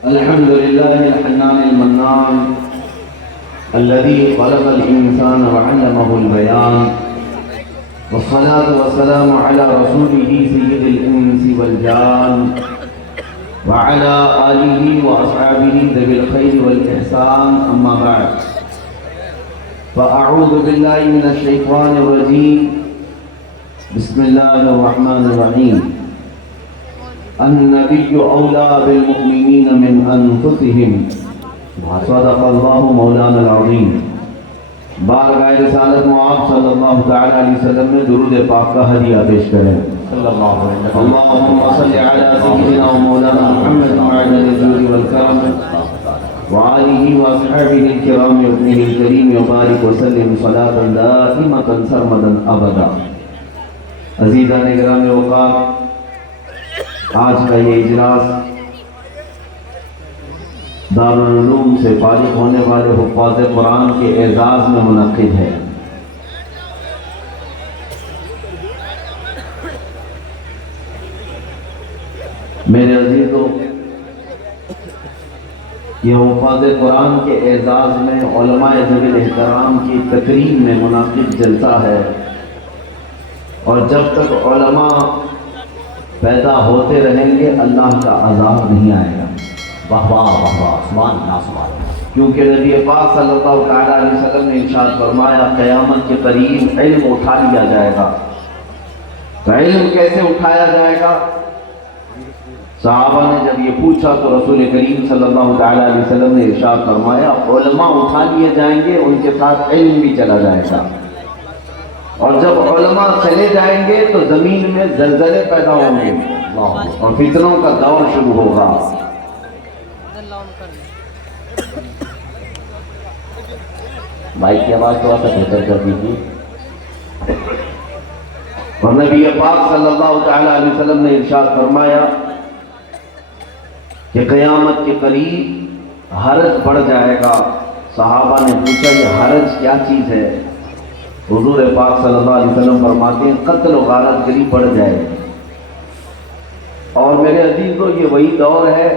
الحمد لله الحنان المنان الذي خلق الإنسان وعلمه البيان، والصلاة والسلام على رسوله سيد الإنس والجان وعلى آله وأصحابه ذوي الخير والإحسان، أما بعد، فأعوذ بالله من الشيطان الرجيم. بسم الله الرحمن الرحيم. النبي أولى بالمؤمنين من أنفسهم، صدق الله مولانا العظيم. بارگاہ رسالت آپ صلی اللہ تعالی علیہ وسلم میں درود پاک کا ہدیہ پیش کریں. اللهم صل على سيدنا ومولانا محمد وعلى الجود والكرم وآله وأصحابه الكرام وابنه الكريم وبارك وسلم صلاة دائمة سرمدا أبدا. عزیزان اکرام وقار، آج کا یہ اجلاس دارالعلوم سے فارغ ہونے والے حفاظ قرآن کے اعزاز میں منعقد ہے. میرے عزیزوں، یہ حفاظ قرآن کے اعزاز میں علماء ذوی الاحترام کی تقریب میں منعقد جلسہ ہے، اور جب تک علماء پیدا ہوتے رہیں گے اللہ کا عذاب نہیں آئے گا. واہ واہ واہ واہ، سبحان اللہ سبحان اللہ. کیونکہ نبی پاک صلی اللہ تعالیٰ علیہ وسلم نے ارشاد فرمایا قیامت کے قریب علم اٹھا لیا جائے گا. تو علم کیسے اٹھایا جائے گا؟ صحابہ نے جب یہ پوچھا تو رسول کریم صلی اللہ تعالیٰ علیہ وسلم نے ارشاد فرمایا علماء اٹھا لیے جائیں گے، ان کے ساتھ علم بھی چلا جائے گا. اور جب علماء چلے جائیں گے تو زمین میں زلزلے پیدا ہوں گے اور فتنوں کا دور شروع ہوگا. بھائی کی آواز تھوڑا سا بہتر کر دیجیے. اور نبی پاک صلی اللہ تعالیٰ علیہ وسلم نے ارشاد فرمایا کہ قیامت کے قریب حرج بڑھ جائے گا. صحابہ نے پوچھا یہ حرج کیا چیز ہے؟ حضور پاک صلی اللہ علیہ وسلم فرماتے ہیں قتل و غارت گری بڑھ جائے. اور میرے عزیزوں، یہ وہی دور ہے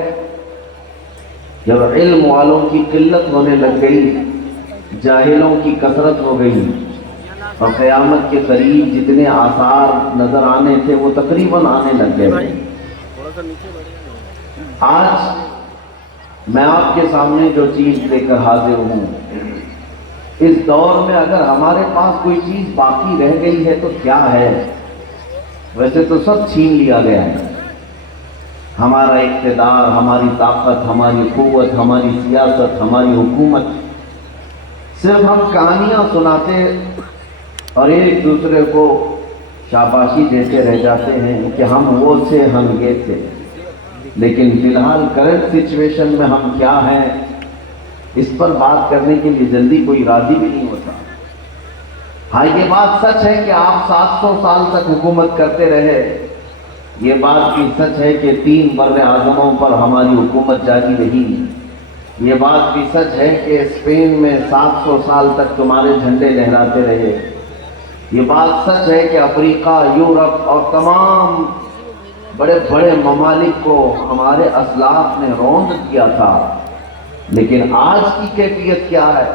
جب علم والوں کی قلت ہونے لگ گئی، جاہلوں کی کثرت ہو گئی، اور قیامت کے قریب جتنے آثار نظر آنے تھے وہ تقریباً آنے لگ گئے. آج میں آپ کے سامنے جو چیز لے کر حاضر ہوں، اس دور میں اگر ہمارے پاس کوئی چیز باقی رہ گئی ہے تو کیا ہے؟ ویسے تو سب چھین لیا گیا ہے. ہمارا اقتدار، ہماری طاقت، ہماری قوت، ہماری سیاست، ہماری حکومت. صرف ہم کہانیاں سناتے اور ایک دوسرے کو شاباشی دیتے رہ جاتے ہیں کہ ہم وہ تھے، ہم یہ تھے. لیکن فی الحال کرنٹ سچویشن میں ہم کیا ہیں، اس پر بات کرنے کے لیے جلدی کوئی راضی بھی نہیں ہوتا. ہاں، یہ بات سچ ہے کہ آپ 700 سال تک حکومت کرتے رہے. یہ بات بھی سچ ہے کہ 3 بر اعظموں پر ہماری حکومت جاری رہی. یہ بات بھی سچ ہے کہ اسپین میں 700 سال تک تمہارے جھنڈے لہراتے رہے. یہ بات سچ ہے کہ افریقہ، یورپ اور تمام بڑے بڑے ممالک کو ہمارے اسلاف نے روند کیا تھا. لیکن آج کی کیفیت کیا ہے؟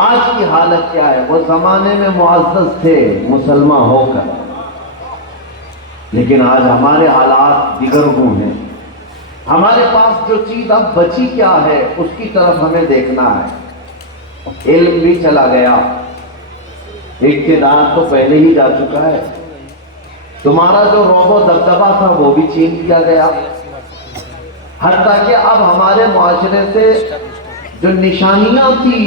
آج کی حالت کیا ہے؟ وہ زمانے میں معزز تھے مسلمان ہو کر، لیکن آج ہمارے حالات دیگرگوں ہیں. ہمارے پاس جو چیز اب بچی کیا ہے اس کی طرف ہمیں دیکھنا ہے. علم بھی چلا گیا، اقتدار تو پہلے ہی جا چکا ہے. تمہارا جو رعب و دبدبہ تھا وہ بھی چھین لیا گیا. حتیٰ کہ اب ہمارے معاشرے سے جو نشانیاں تھی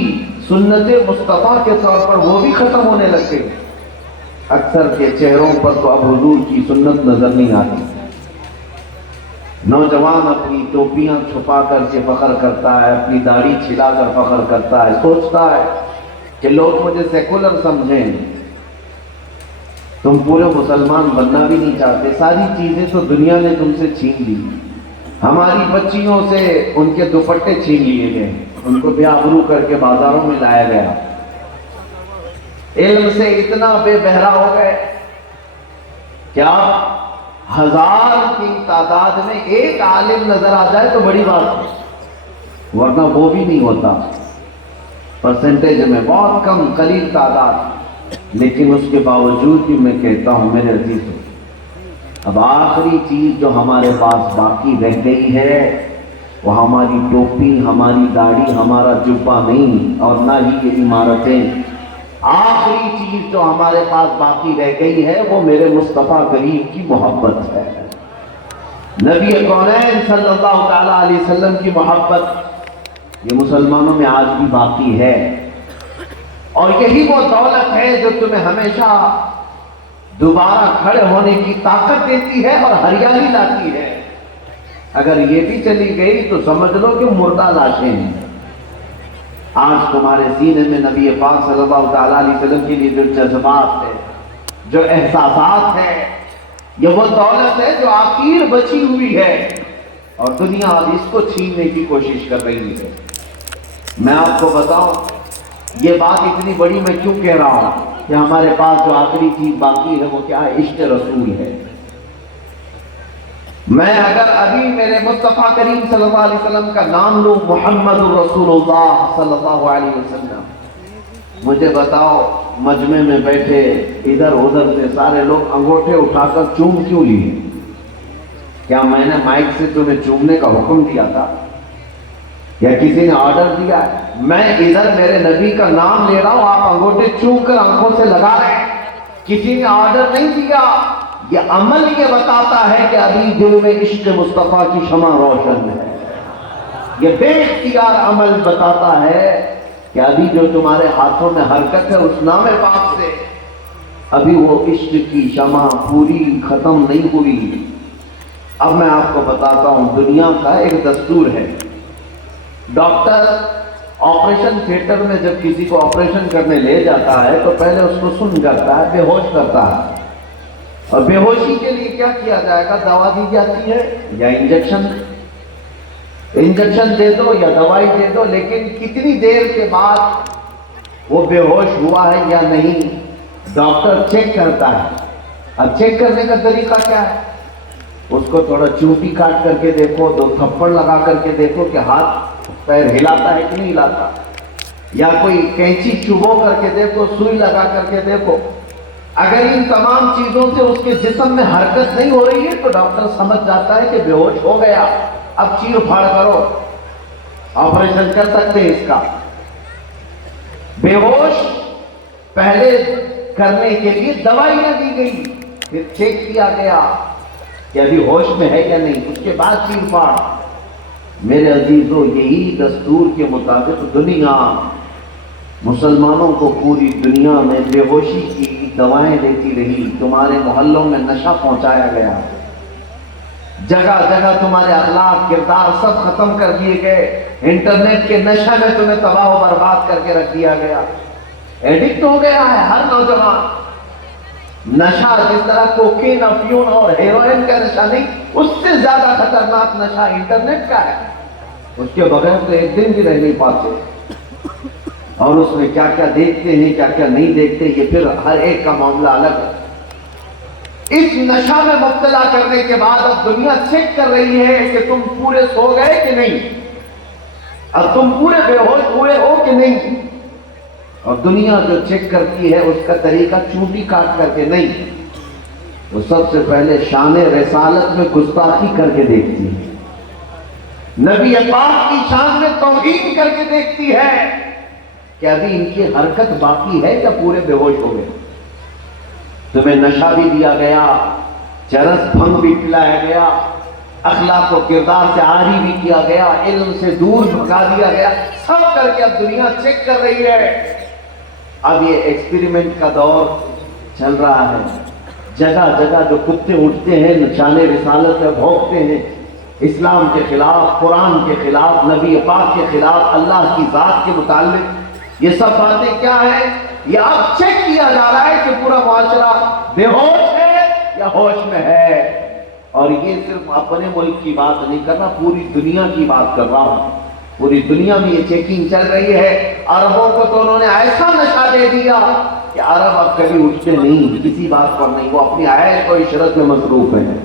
سنت مصطفیٰ کے طور پر وہ بھی ختم ہونے لگ گئی. اکثر کے چہروں پر تو اب حضور کی سنت نظر نہیں آتی. نوجوان اپنی ٹوپیاں چھپا کر کے فخر کرتا ہے، اپنی داڑھی چھلا کر فخر کرتا ہے، سوچتا ہے کہ لوگ مجھے سیکولر سمجھیں. تم پورے مسلمان بننا بھی نہیں چاہتے. ساری چیزیں تو دنیا نے تم سے چھین لی. ہماری بچیوں سے ان کے دوپٹے چھین لیے گئے، ان کو بے آبرو کر کے بازاروں میں لایا گیا. علم سے اتنا بے بہرا ہو گئے کہ آپ 1000 کی تعداد میں ایک عالم نظر آ جائے تو بڑی بات ہے، ورنہ وہ بھی نہیں ہوتا، پرسنٹیج میں بہت کم قلیل تعداد، لیکن اس کے باوجود بھی میں کہتا ہوں میرے عزیزوں، اب آخری چیز جو ہمارے پاس باقی رہ گئی ہے وہ ہماری ٹوپی، ہماری داڑھی، ہمارا جبہ نہیں، اور نہ ہی یہ عمارتیں۔ آخری چیز جو ہمارے پاس باقی رہ گئی ہے وہ میرے مصطفیٰ کریم کی محبت ہے، نبی کونین صلی اللہ تعالیٰ علیہ وسلم کی محبت، یہ مسلمانوں میں آج بھی باقی ہے، اور یہی وہ دولت ہے جو تمہیں ہمیشہ دوبارہ کھڑے ہونے کی طاقت دیتی ہے اور ہریالی لاتی ہے۔ اگر یہ بھی چلی گئی تو سمجھ لو کہ مردہ لاشیں ہیں۔ آج تمہارے سینے میں نبی پاک صلی اللہ تعالیٰ علیہ وسلم کے لیے جو جذبات ہے، جو احساسات ہے، یہ وہ دولت ہے جو آخر بچی ہوئی ہے، اور دنیا اب اس کو چھیننے کی کوشش کر رہی ہے۔ میں آپ کو بتاؤں یہ بات اتنی بڑی میں کیوں کہہ رہا ہوں کہ ہمارے پاس جو آخری چیز باقی ہے وہ کیا ہے؟ عشق رسول ہے۔ میں اگر ابھی میرے مصطفیٰ کریم صلی اللہ علیہ وسلم کا نام لوں، محمد الرسول اللہ صلی اللہ علیہ وسلم، مجھے بتاؤ مجمع میں بیٹھے ادھر ادھر سے سارے لوگ انگوٹھے اٹھا کر چوم کیوں لیے؟ کیا میں نے مائک سے تمہیں چومنے کا حکم دیا تھا یا کسی نے آرڈر دیا ہے؟ میں ادھر میرے نبی کا نام لے رہا ہوں، آپ انگوٹھے چوم کر آنکھوں سے لگا رہے ہیں، کسی نے آرڈر نہیں دیا۔ یہ عمل یہ بتاتا ہے کہ ابھی دل میں عشق مصطفیٰ کی شمع روشن ہے۔ یہ بے اختیار عمل بتاتا ہے کہ ابھی جو تمہارے ہاتھوں میں حرکت ہے اس نام پاک سے، ابھی وہ عشق کی شمع پوری ختم نہیں ہوئی۔ اب میں آپ کو بتاتا ہوں، دنیا کا ایک دستور ہے، ڈاکٹر آپریشن تھیٹر میں جب کسی کو آپریشن کرنے لے جاتا ہے تو پہلے اس کو سن کرتا ہے، بے ہوش کرتا ہے، اور بے ہوشی کے لیے کیا کیا جائے گا؟ دوا دی جاتی ہے یا انجیکشن دے دو یا دوائی دے دو، لیکن کتنی دیر کے بعد وہ بے ہوش ہوا ہے یا نہیں ڈاکٹر چیک کرتا ہے۔ اب چیک کرنے کا طریقہ کیا ہے؟ اس کو تھوڑا چوٹی کاٹ کر کے دیکھو، 2 تھپڑ لگا کر کے دیکھو کہ ہاتھ پیر ہلاتا ہے کہ نہیں ہلاتا، یا کوئی کینچی چبو کر کے دیکھو، سوئی لگا کر کے دیکھو۔ اگر ان تمام چیزوں سے اس کے جسم میں حرکت نہیں ہو رہی ہے تو ڈاکٹر سمجھ جاتا ہے کہ بے ہوش ہو گیا، اب چیر پھاڑ کرو، آپریشن کر سکتے ہیں اس کا۔ بے ہوش پہلے کرنے کے لیے دوائیاں دی گئی، پھر چیک کیا گیا کہ ابھی ہوش میں ہے یا نہیں، اس کے بعد چیر پھاڑ۔ میرے عزیزو، یہی دستور کے مطابق دنیا مسلمانوں کو پوری دنیا میں بے ہوشی کی دوائیں دیتی رہی، تمہارے محلوں میں نشہ پہنچایا گیا، جگہ جگہ تمہارے اخلاق کردار سب ختم کر دیے گئے، انٹرنیٹ کے نشہ میں تمہیں تباہ و برباد کر کے رکھ دیا گیا، ایڈکٹ ہو گیا ہے ہر نوجوان۔ نشہ جس طرح کوکین، افیون اور ہیروئن کا نشہ نہیں، اس سے زیادہ خطرناک نشہ انٹرنیٹ کا ہے، اس کے بغیر تو ایک دن بھی رہ نہیں پاتے، اور اس میں کیا کیا دیکھتے ہیں کیا کیا نہیں دیکھتے یہ پھر ہر ایک کا معاملہ الگ ہے۔ اس نشہ میں مبتلا کرنے کے بعد اب دنیا چیک کر رہی ہے کہ تم پورے سو گئے کہ نہیں، اب تم پورے بے ہوش ہوئے ہو کہ نہیں، اور دنیا جو چیک کرتی ہے اس کا طریقہ چونٹی کاٹ کر کے نہیں، وہ سب سے پہلے شان رسالت میں گستاخی کر کے دیکھتی ہے، نبی پاک کی شان میں توہین کر کے دیکھتی ہے کہ ابھی ان کی حرکت باقی ہے یا پورے بے ہوش ہو گئے۔ تمہیں نشہ بھی دیا گیا، چرس بھنگ بھی پلایا گیا، اخلاق و کردار سے عاری بھی کیا گیا، علم سے دور بھگا دیا گیا، سب کر کے اب دنیا چیک کر رہی ہے۔ اب یہ ایکسپیریمنٹ کا دور چل رہا ہے، جگہ جگہ جو کتے اٹھتے ہیں نشان رسالت میں بھونکتے ہیں، اسلام کے خلاف، قرآن کے خلاف، نبی پاک کے خلاف، اللہ کی ذات کے متعلق، یہ سب باتیں کیا ہیں؟ یہ اب چیک کیا جا رہا ہے کہ پورا معاشرہ بے ہوش ہے یا ہوش میں ہے۔ اور یہ صرف اپنے ملک کی بات نہیں کر رہا، پوری دنیا کی بات کر رہا ہوں، پوری دنیا میں یہ چیکنگ چل رہی ہے۔ عربوں کو تو انہوں نے ایسا نشہ دے دیا کہ عرب اب کبھی اٹھتے نہیں، کسی بات پر نہیں، وہ اپنی عیش و عشرت میں مصروف ہیں۔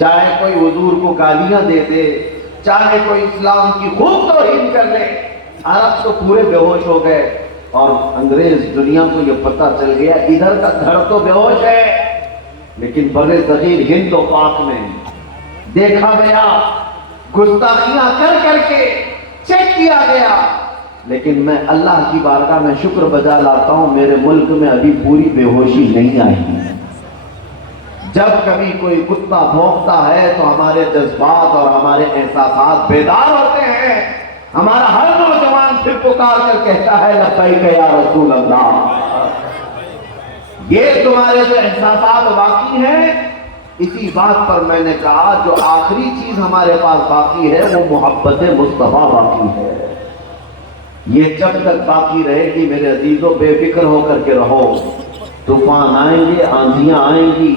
چاہے کوئی حضور کو گالیاں دے دے، چاہے کوئی اسلام کی خوب توہین کر لے، عرب تو پورے بے ہوش ہو گئے، اور انگریز دنیا کو یہ پتہ چل گیا ادھر کا گھر تو بے ہوش ہے، لیکن بر صغیر ہند و پاک میں دیکھا گیا، گستاخیاں کر کر کے چیک کیا گیا، لیکن میں اللہ کی بارگاہ میں شکر بجا لاتا ہوں میرے ملک میں ابھی پوری بے ہوشی نہیں آئی۔ جب کبھی کوئی کتا بھونکتا ہے تو ہمارے جذبات اور ہمارے احساسات بیدار ہوتے ہیں، ہمارا ہر نوجوان پھر پکار کر کہتا ہے لبیک یا رسول اللہ۔ یہ تمہارے جو احساسات باقی ہیں، اسی بات پر میں نے کہا جو آخری چیز ہمارے پاس باقی ہے وہ محبت مصطفیٰ باقی ہے۔ یہ جب تک باقی رہے گی میرے عزیزوں بے فکر ہو کر کے رہو، طوفان آئیں گے، آندھیاں آئیں گی،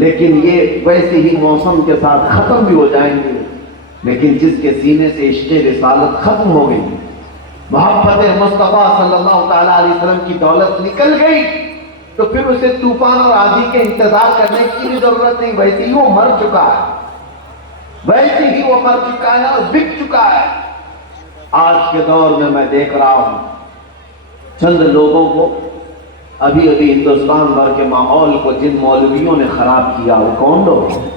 لیکن یہ ویسے ہی موسم کے ساتھ ختم بھی ہو جائیں گے، لیکن جس کے سینے سے عشق رسالت ختم ہو گئی، محبت مصطفیٰ صلی اللہ تعالیٰ علیہ وسلم کی دولت نکل گئی، تو پھر اسے طوفان اور آندھی کے انتظار کرنے کی بھی ضرورت نہیں، ویسے ہی وہ مر چکا ہے، ویسے ہی وہ مر چکا ہے اور بک چکا ہے۔ آج کے دور میں دیکھ رہا ہوں چند لوگوں کو، ابھی ہندوستان بھر کے ماحول کو جن مولویوں نے خراب کیا، وہ کون لوگ ہیں؟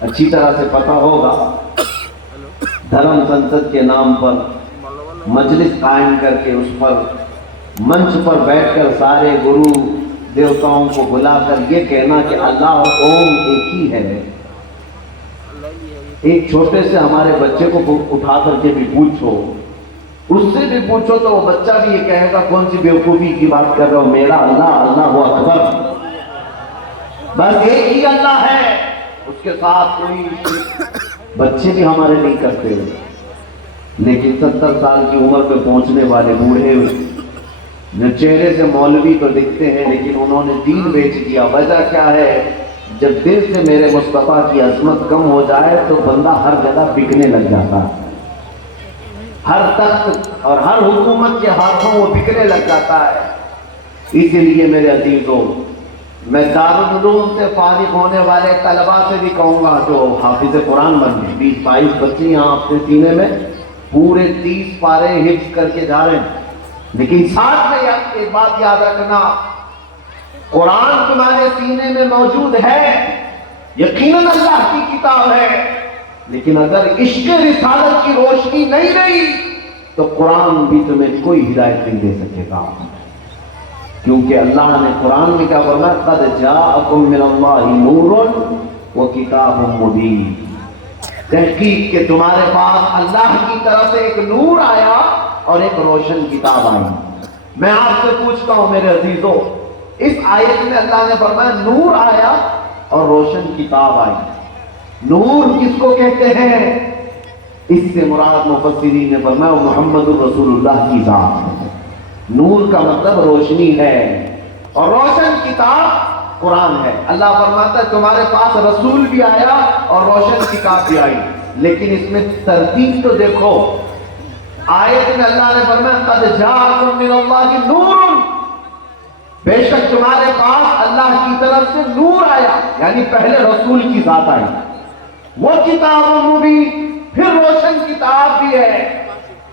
اچھی طرح سے پتہ ہوگا، دھرم سنسد کے نام پر مجلس قائم کر کے اس پر منچ پر بیٹھ کر سارے گرو دیوتاؤں کو بلا کر یہ کہنا کہ اللہ اور اوم ایک ہی ہے۔ ایک چھوٹے سے ہمارے بچے کو اٹھا کر کے بھی پوچھو، اس سے بھی پوچھو تو وہ بچہ بھی یہ کہے گا کون سی بیوقوفی کی بات کر رہے ہو، میرا اللہ اللہ وہ اکبر، بس ایک ہی اللہ ہے، اس کے ساتھ کوئی بچے بھی ہمارے نہیں کرتے، لیکن 70 سال کی عمر پہ پہنچنے والے بوڑھے جو چہرے سے مولوی تو دکھتے ہیں لیکن انہوں نے دین بیچ دیا۔ وجہ کیا ہے؟ جب دل سے میرے مصطفیٰ کی عظمت کم ہو جائے تو بندہ ہر جگہ بکنے لگ جاتا ہے، ہر تخت اور ہر حکومت کے ہاتھوں وہ بکنے لگ جاتا ہے۔ اسی لیے میرے عزیزوں، میں دارالعلوم سے فارغ ہونے والے طلباء سے بھی کہوں گا جو حافظ قرآن بن گئے، 20-22 بچے یہاں اپنے سینے میں پورے 30 پارے حفظ کر کے جا رہے ہیں، لیکن ساتھ میں ایک بات یاد رکھنا، قرآن تمہارے سینے میں موجود ہے، یقیناً اللہ کی کتاب ہے، لیکن اگر عشق رسالت کی روشنی نہیں رہی تو قرآن بھی تمہیں کوئی ہدایت نہیں دے سکے گا، کیونکہ اللہ نے قرآن میں کیا فرمایا؟ قد جاءکم من اللہ نور وکتاب مبین، تحقیق کہ تمہارے پاس اللہ کی طرف سے ایک نور آیا اور ایک روشن کتاب آئی۔ میں آپ سے پوچھتا ہوں میرے عزیزوں، اس آیت میں اللہ نے فرمایا نور آیا اور روشن کتاب آئی، نور کس کو کہتے ہیں؟ اس سے مراد مفسرین نے فرمایا محمد الرسول اللہ کی ذات ہے۔ نور کا مطلب روشنی ہے، اور روشن کتاب قرآن ہے۔ اللہ فرماتا ہے تمہارے پاس رسول بھی آیا اور روشن کتاب بھی آئی، لیکن اس میں ترتیب تو دیکھو، آیت میں اللہ نے فرمایا قد جاءکم من اللہ نور، بے شک تمہارے پاس اللہ کی طرف سے نور آیا، یعنی پہلے رسول کی ذات آئی، وہ کتاب مبین، پھر روشن کتاب بھی ہے۔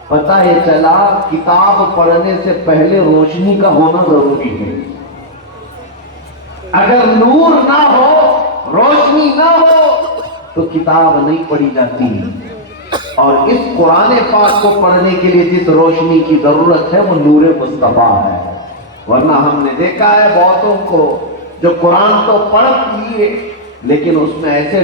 پتہ یہ چلا کتاب پڑھنے سے پہلے روشنی کا ہونا ضروری ہے، اگر نور نہ ہو، روشنی نہ ہو تو کتاب نہیں پڑھی جاتی، اور اس قرآن پاک کو پڑھنے کے لیے جس روشنی کی ضرورت ہے وہ نور مصطفیٰ ہے، ورنہ ہم نے دیکھا ہے بہتوں کو جو قرآن تو پڑھ لیے لیکن اس میں ایسے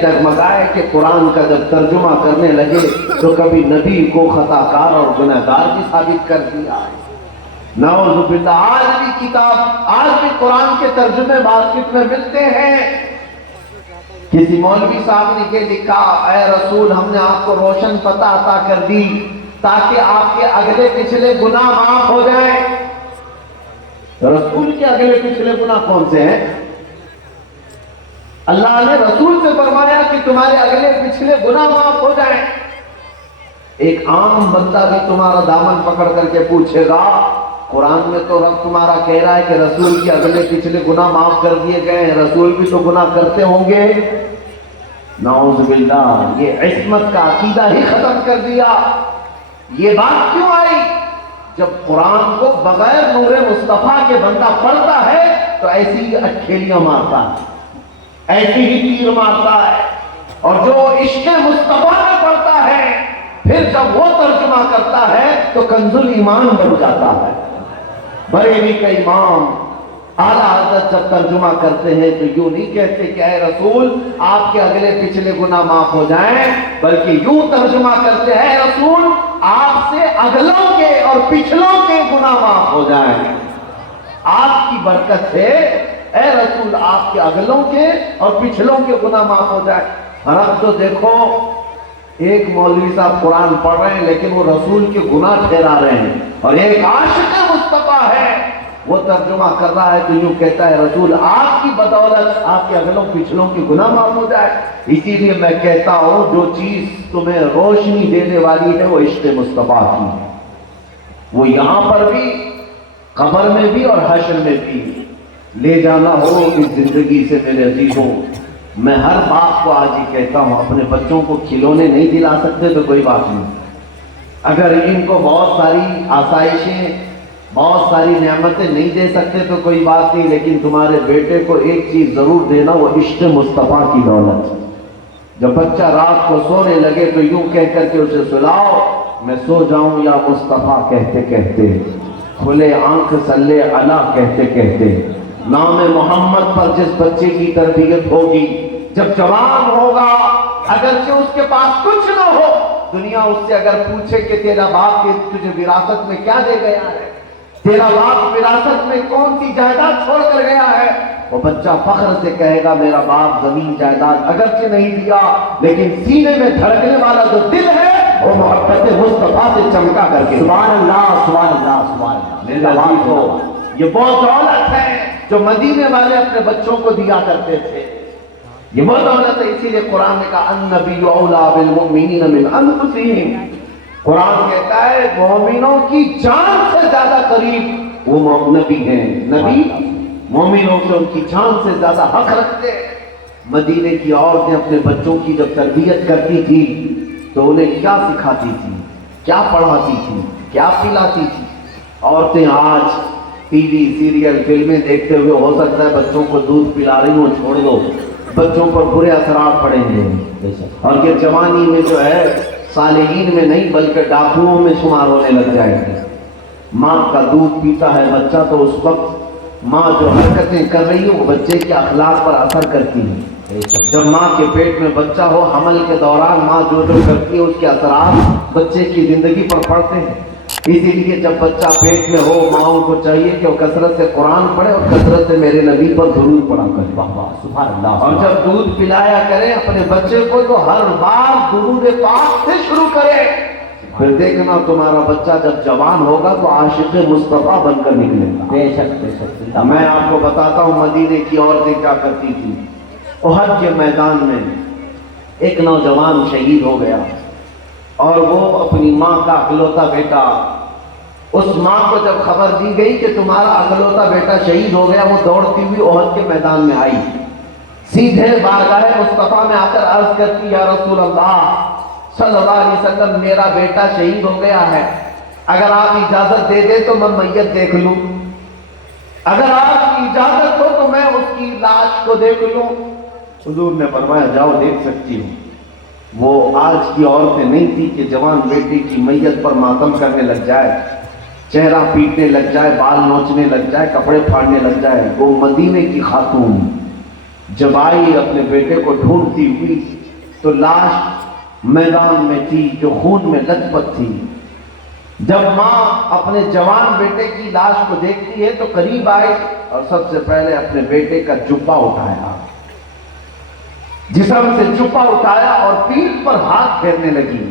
ڈگمگائے کہ قرآن کا جب ترجمہ کرنے لگے تو کبھی نبی کو خطا کار اور گنہگار بھی ثابت کر دیا۔ نعوذ باللہ، آج بھی قرآن کے ترجمے مارکیٹ میں ملتے ہیں، کسی مولوی صاحب نے کہ لکھا اے رسول ہم نے آپ کو روشن فتح عطا کر دی تاکہ آپ کے اگلے پچھلے گناہ معاف ہو جائیں۔ رسول کے اگلے پچھلے گناہ کون سے ہیں؟ اللہ نے رسول سے فرمایا کہ تمہارے اگلے پچھلے گناہ معاف ہو جائیں۔ ایک عام بندہ بھی تمہارا دامن پکڑ کر کے پوچھے گا قرآن میں تو رب تمہارا کہہ رہا ہے کہ رسول کے اگلے پچھلے گناہ معاف کر دیے گئے ہیں، رسول بھی تو گناہ کرتے ہوں گے۔ نعوذ باللہ، یہ عصمت کا عقیدہ ہی ختم کر دیا۔ یہ بات کیوں آئی؟ جب قرآن کو بغیر نور مصطفیٰ کے بندہ پڑھتا ہے تو ایسی ہی اٹھیلیاں مارتا ہے، ایسی ہی تیر مارتا ہے، اور جو عشق مصطفیٰ میں پڑھتا ہے پھر جب وہ ترجمہ کرتا ہے تو کنز الایمان بن جاتا ہے۔ بریلی کا امام اعلیٰ حضرت جب ترجمہ کرتے ہیں تو یوں نہیں کہتے کہ اے رسول آپ کے اگلے پچھلے گناہ معاف ہو جائیں، بلکہ یوں ترجمہ کرتے ہیں اے رسول آپ سے اگلوں کے اور پچھلوں کے گناہ معاف ہو جائیں۔ آپ کی برکت سے اے رسول آپ کے اگلوں کے اور پچھلوں کے گناہ معاف ہو جائیں۔ فرق تو دیکھو، ایک مولوی صاحب قرآن پڑھ رہے ہیں لیکن وہ رسول کے گناہ ٹھہرا رہے ہیں، اور ایک عاشق مصطفیٰ ہے وہ ترجمہ کر رہا ہے تو یوں کہتا ہے رسول آپ کی بدولت آپ کے اگلوں پچھلوں کے گناہ معاف ہو جائے۔ اسی لیے میں کہتا ہوں جو چیز تمہیں روشنی دینے والی ہے وہ عشق مصطفیٰ کی ہے، وہ یہاں پر بھی، قبر میں بھی اور حشر میں بھی۔ لے جانا ہو اس زندگی سے میرے عزیزوں، میں ہر باپ کو آج ہی کہتا ہوں اپنے بچوں کو کھلونے نہیں دلا سکتے تو کوئی بات نہیں، اگر ان کو بہت ساری آسائشیں بہت ساری نعمتیں نہیں دے سکتے تو کوئی بات نہیں، لیکن تمہارے بیٹے کو ایک چیز ضرور دینا، وہ عشق مصطفیٰ کی دولت۔ جب بچہ رات کو سونے لگے تو یوں کہہ کر کے اسے سلاؤ میں سو جاؤں یا مصطفیٰ کہتے کہتے، کھلے آنکھ صلی علی کہتے کہتے۔ نام محمد پر جس بچے کی تربیت ہوگی، جب جوان ہوگا اگرچہ اس کے پاس کچھ نہ ہو، دنیا اس سے اگر پوچھے کہ تیرا باپ تجھے وراثت میں کیا دے گیا ہے، تیرا باپ وراثت میں کون سی جائیداد چھوڑ کر گیا ہے، وہ بچہ فخر سے کہے گا میرا باپ زمین جائیداد اگرچہ نہیں دیا لیکن سینے میں دھڑکنے والا جو دل ہے وہ محبت مصطفیٰ سے چمکا کر کے۔ سبحان اللہ سبحان اللہ سبحان اللہ۔ میرے عزیزو، یہ وہ دولت ہے جو مدینے والے اپنے بچوں کو دیا کرتے تھے، یہ وہ دولت ہے۔ اسی لیے قرآن نے کہا النبی اولیٰ بالمؤمنین من انفسہم، قرآن کہتا ہے مومنوں کی جان سے زیادہ قریب وہ نبی ہیں، نبی مومنوں سے ان کی جان سے زیادہ حق رکھتے۔ مدینے کی عورتیں اپنے بچوں کی جب تربیت کرتی تھی تو انہیں کیا سکھاتی تھی، کیا پڑھاتی تھی، کیا پلاتی تھی؟ عورتیں آج ٹی وی سیریل فلمیں دیکھتے ہوئے ہو سکتا ہے بچوں کو دودھ پلا رہی ہوں، چھوڑ دو، بچوں پر برے اثرات پڑیں گے، اور یہ جوانی میں جو ہے صالحین میں نہیں بلکہ ڈاکوؤں میں شمار ہونے لگ جائے گی۔ ماں کا دودھ پیتا ہے بچہ تو اس وقت ماں جو حرکتیں کر رہی ہے وہ بچے کے اخلاق پر اثر کرتی ہے۔ جب ماں کے پیٹ میں بچہ ہو، حمل کے دوران ماں جو جو کرتی ہے اس کے اثرات بچے کی زندگی پر پڑتے ہیں۔ اسی لیے جب بچہ پیٹ میں ہو ماؤں کو چاہیے کہ وہ کثرت سے قرآن پڑھے اور کثرت سے میرے نبی پر درود پڑھا کرے۔ واہ واہ سبحان اللہ۔ اور جب دودھ پلایا کرے اپنے بچے کو تو ہر بار درود پاک سے شروع کرے، پھر دیکھنا تمہارا بچہ جب جوان ہوگا تو عاشق مصطفیٰ بن کر نکلے گا۔ بے شک بے شک۔ میں آپ کو بتاتا ہوں مدینے کی عورتیں کیا کرتی تھی۔ احد کے میدان میں ایک نوجوان شہید ہو گیا اور وہ اپنی ماں کا اکلوتا بیٹا، اس ماں کو جب خبر دی گئی کہ تمہارا اکلوتا بیٹا شہید ہو گیا، وہ دوڑتی ہوئی احد کے میدان میں آئی، سیدھے بارگاہ مصطفیٰ میں آ کر عرض کرتی یا رسول اللہ صلی اللہ علیہ وسلم میرا بیٹا شہید ہو گیا ہے، اگر آپ اجازت دے دیں تو میں میت دیکھ لوں، اگر آپ کی اجازت ہو تو میں اس کی لاش کو دیکھ لوں۔ حضور نے فرمایا جاؤ دیکھ سکتی ہوں۔ وہ آج کی عورتیں نہیں تھی کہ جوان بیٹے کی میت پر ماتم کرنے لگ جائے، چہرہ پیٹنے لگ جائے، بال نوچنے لگ جائے، کپڑے پھاڑنے لگ جائے۔ وہ مدینے کی خاتون جب آئی اپنے بیٹے کو ڈھونڈتی ہوئی تو لاش میدان میں تھی جو خون میں لت پت تھی۔ جب ماں اپنے جوان بیٹے کی لاش کو دیکھتی ہے تو قریب آئی اور سب سے پہلے اپنے بیٹے کا جبہ اٹھایا، جسم سے جبہ اٹھایا اور پیٹھ پر ہاتھ پھیرنے لگی،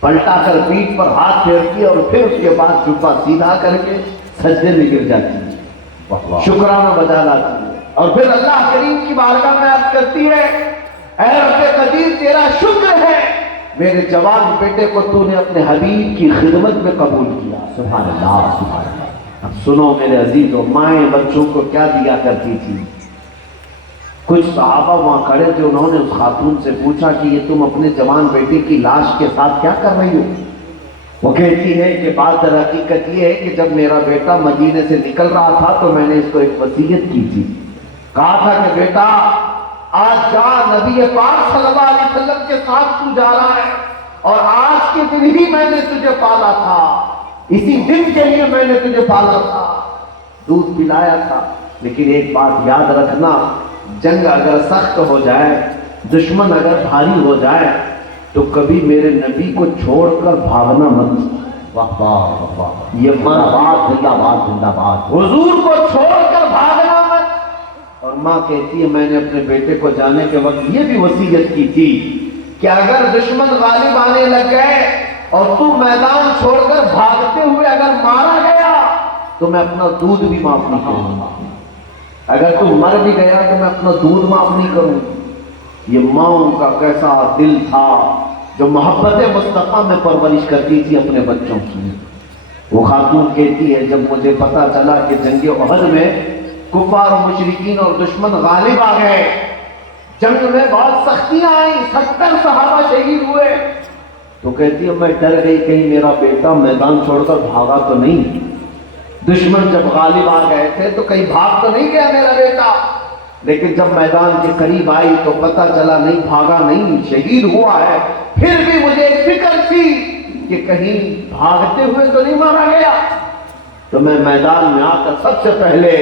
پلٹا کر پیٹھ پر ہاتھ پھیرتی اور پھر اس کے بعد جبہ سیدھا کر کے سجدے میں گر جاتی ہے، شکرانہ بجا لاتی ہے، اور پھر اللہ کریم کی بارگاہ میں عرض کرتی ہے اے رب قدیر تیرا شکر ہے میرے جوان بیٹے کو تو نے اپنے حبیب کی خدمت میں قبول کیا۔ سبحان اللہ سبحان اللہ۔ اب سنو میرے عزیزو، مائیں بچوں کو کیا دیا کرتی تھی؟ کچھ صحابہ وہاں کھڑے تھے، انہوں نے اس خاتون سے پوچھا کہ یہ تم اپنے جوان بیٹے کی لاش کے ساتھ کیا کر رہی ہو؟ وہ کہتی ہے کہ بات در حقیقت یہ ہے کہ جب میرا بیٹا مدینے سے نکل رہا تھا تو میں نے اس کو ایک وصیت کی تھی، کہا تھا کہ بیٹا آج جا، نبی پاک صلی اللہ علیہ وسلم کے ساتھ تو جا رہا ہے، اور آج کے دن ہی میں نے تجھے پالا تھا، اسی دن کے لیے میں نے تجھے پالا تھا، دودھ پلایا تھا۔ لیکن ایک بات یاد رکھنا، جنگ اگر سخت ہو جائے، دشمن اگر بھاری ہو جائے تو کبھی میرے نبی کو چھوڑ کر بھاگنا مت۔ واہ واہ واہ، یہ بات زندہ باد زندہ باد، حضور کو چھوڑ کر بھاگنا مت۔ اور ماں کہتی ہے میں نے اپنے بیٹے کو جانے کے وقت یہ بھی وصیت کی تھی کہ اگر دشمن غالب آنے لگ گئے اور تو میدان چھوڑ کر بھاگتے ہوئے اگر مارا گیا تو میں اپنا دودھ بھی معاف نہیں کروں گا، اگر تو مر بھی گیا تو میں اپنا دودھ معاف نہیں کروں۔ یہ ماؤں کا کیسا دل تھا جو محبت مصطفیٰ میں پرورش کرتی تھی اپنے بچوں کی۔ وہ خاتون کہتی ہے جب مجھے پتا چلا کہ جنگ احد میں کفار و مشرکین اور دشمن غالب آ گئے، جنگ میں بہت سختیاں آئیں، 70 صحابہ شہید ہوئے، تو کہتی ہے میں ڈر گئی کہیں میرا بیٹا میدان چھوڑ کر بھاگا تو نہیں، دشمن جب غالب آ گئے تھے تو کہیں بھاگ تو نہیں گیا میرا بیٹا، لیکن جب میدان کے قریب آئی تو پتہ چلا نہیں بھاگا نہیں، شہید ہوا ہے۔ پھر بھی مجھے ایک فکر تھی کہ کہیں بھاگتے ہوئے تو نہیں مارا گیا، تو میں میدان میں آ کر سب سے پہلے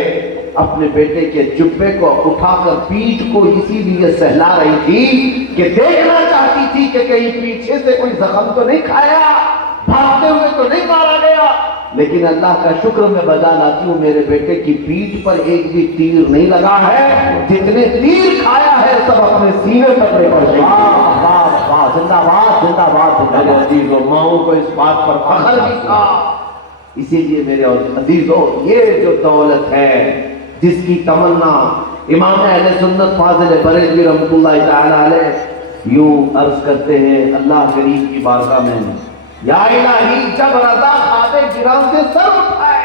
اپنے بیٹے کے جبے کو اٹھا کر پیٹھ کو اسی لیے سہلا رہی تھی کہ دیکھنا چاہتی تھی کہ کہیں پیچھے سے کوئی زخم تو نہیں کھایا، بھاگتے ہوئے تو نہیں مارا گیا۔ لیکن اللہ کا شکر میں بجا لاتی ہوں میرے بیٹے کی پیٹھ پر ایک بھی تیر نہیں لگا ہے، جتنے تیر کھایا ہے سب اپنے سینے پر لے کر۔ زندہ باد زندہ باد۔ میرے عزیزوں، ماؤں کو اس بات پر فخر بھی تھا۔ اسی لیے میرے عزیزوں، یہ جو دولت ہے جس کی تمنا امام اہل سنت فاضل بریلوی رحمۃ اللہ تعالی علیہ یوں عرض کرتے ہیں اللہ کریم کی بارگاہ میں، یا الہی جب رضا خواب گراں سے سر اٹھائے،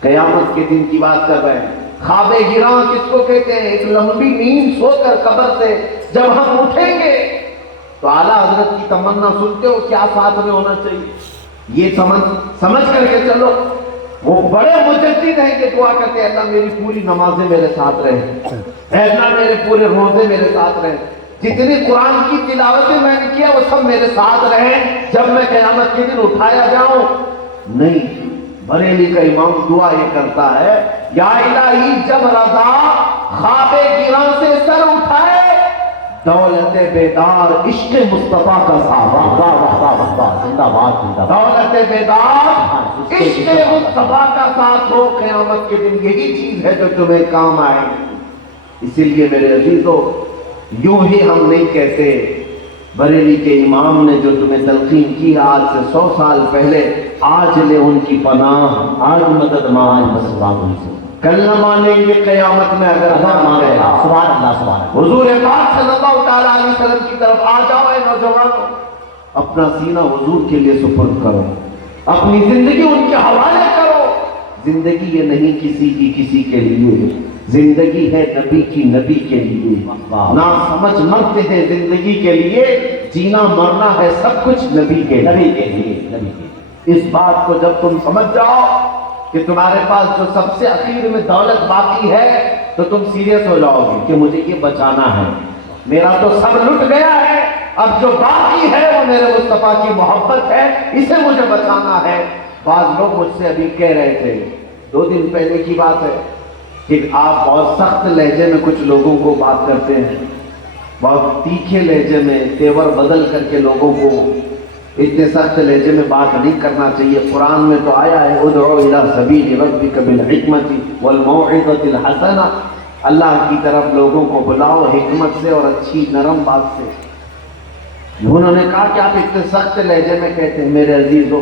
قیامت کے دن کی بات کر رہے ہیں، خواب گراں کس کو کہتے ہیں؟ ایک لمبی نیند سو کر قبر سے جب ہم اٹھیں گے تو اعلیٰ حضرت کی تمنا سنتے ہو کیا ساتھ میں ہونا چاہیے؟ یہ سمجھ کر کے چلو، وہ بڑے مجدد ہیں کہ دعا کرتے ہیں اللہ میری پوری نمازیں میرے ساتھ رہے، اے اللہ میرے پورے روزے میرے ساتھ رہے، جتنی قرآن کی تلاوتیں میں نے کیا وہ سب میرے ساتھ رہیں جب میں قیامت کے دن اٹھایا جاؤں۔ نہیں، بریلی کا امام دعا یہ کرتا ہے، یا الہی جب رضا خواب گراں سے سر اٹھائے، دولت بیدار عشق مصطفیٰ کا صحابہ، زندہ باد زندہ باد، دولت بیدار عشق مصطفیٰ کا ساتھ ہو قیامت کے دن، یہی چیز ہے جو تمہیں کام آئے۔ اسی لیے میرے عزیزوں، یوں ہی ہم نہیں کہتے، بریلی کے امام نے جو تمہیں تلقین کی آج سے 100 سال پہلے، آج لے ان کی پناہ، آج مدد مانگ، بس بات ان سے کل نہ مانیں گے قیامت میں اگر نہ مانگے۔ سبحان اللہ سبحان اللہ۔ حضور پاک صلی اللہ تعالیٰ علیہ وسلم کی طرف آ جاؤ اے نوجوانوں، اپنا سینہ حضور کے لیے سپرد کرو، اپنی زندگی ان کے حوالے کرو۔ زندگی یہ نہیں کسی کے لیے، زندگی ہے نبی کی نبی کے لیے، نہ سمجھ مرتے ہیں زندگی کے لیے، جینا مرنا ہے سب کچھ نبی کے لیے۔ اس بات کو جب تم سمجھ جاؤ کہ تمہارے پاس جو سب سے اخیر میں دولت باقی ہے تو تم سیریس ہو جاؤ گے کہ مجھے یہ بچانا ہے، میرا تو سب لٹ گیا ہے، اب جو باقی ہے وہ میرے مصطفیٰ کی محبت ہے، اسے مجھے بچانا ہے۔ بعض لوگ مجھ سے ابھی کہہ رہے تھے، 2 دن پہلے کی بات ہے کہ آپ بہت سخت لہجے میں کچھ لوگوں کو بات کرتے ہیں، بہت تیکھے لہجے میں تیور بدل کر کے لوگوں کو، اتنے سخت لہجے میں بات نہیں کرنا چاہیے۔ قرآن میں تو آیا ہے ادعو الی سبیل ربک بالحکمت والموعظۃ الحسنہ، اللہ کی طرف لوگوں کو بلاؤ حکمت سے اور اچھی نرم بات سے۔ انہوں نے کہا کہ آپ اتنے سخت لہجے میں کہتے ہیں، میرے عزیزو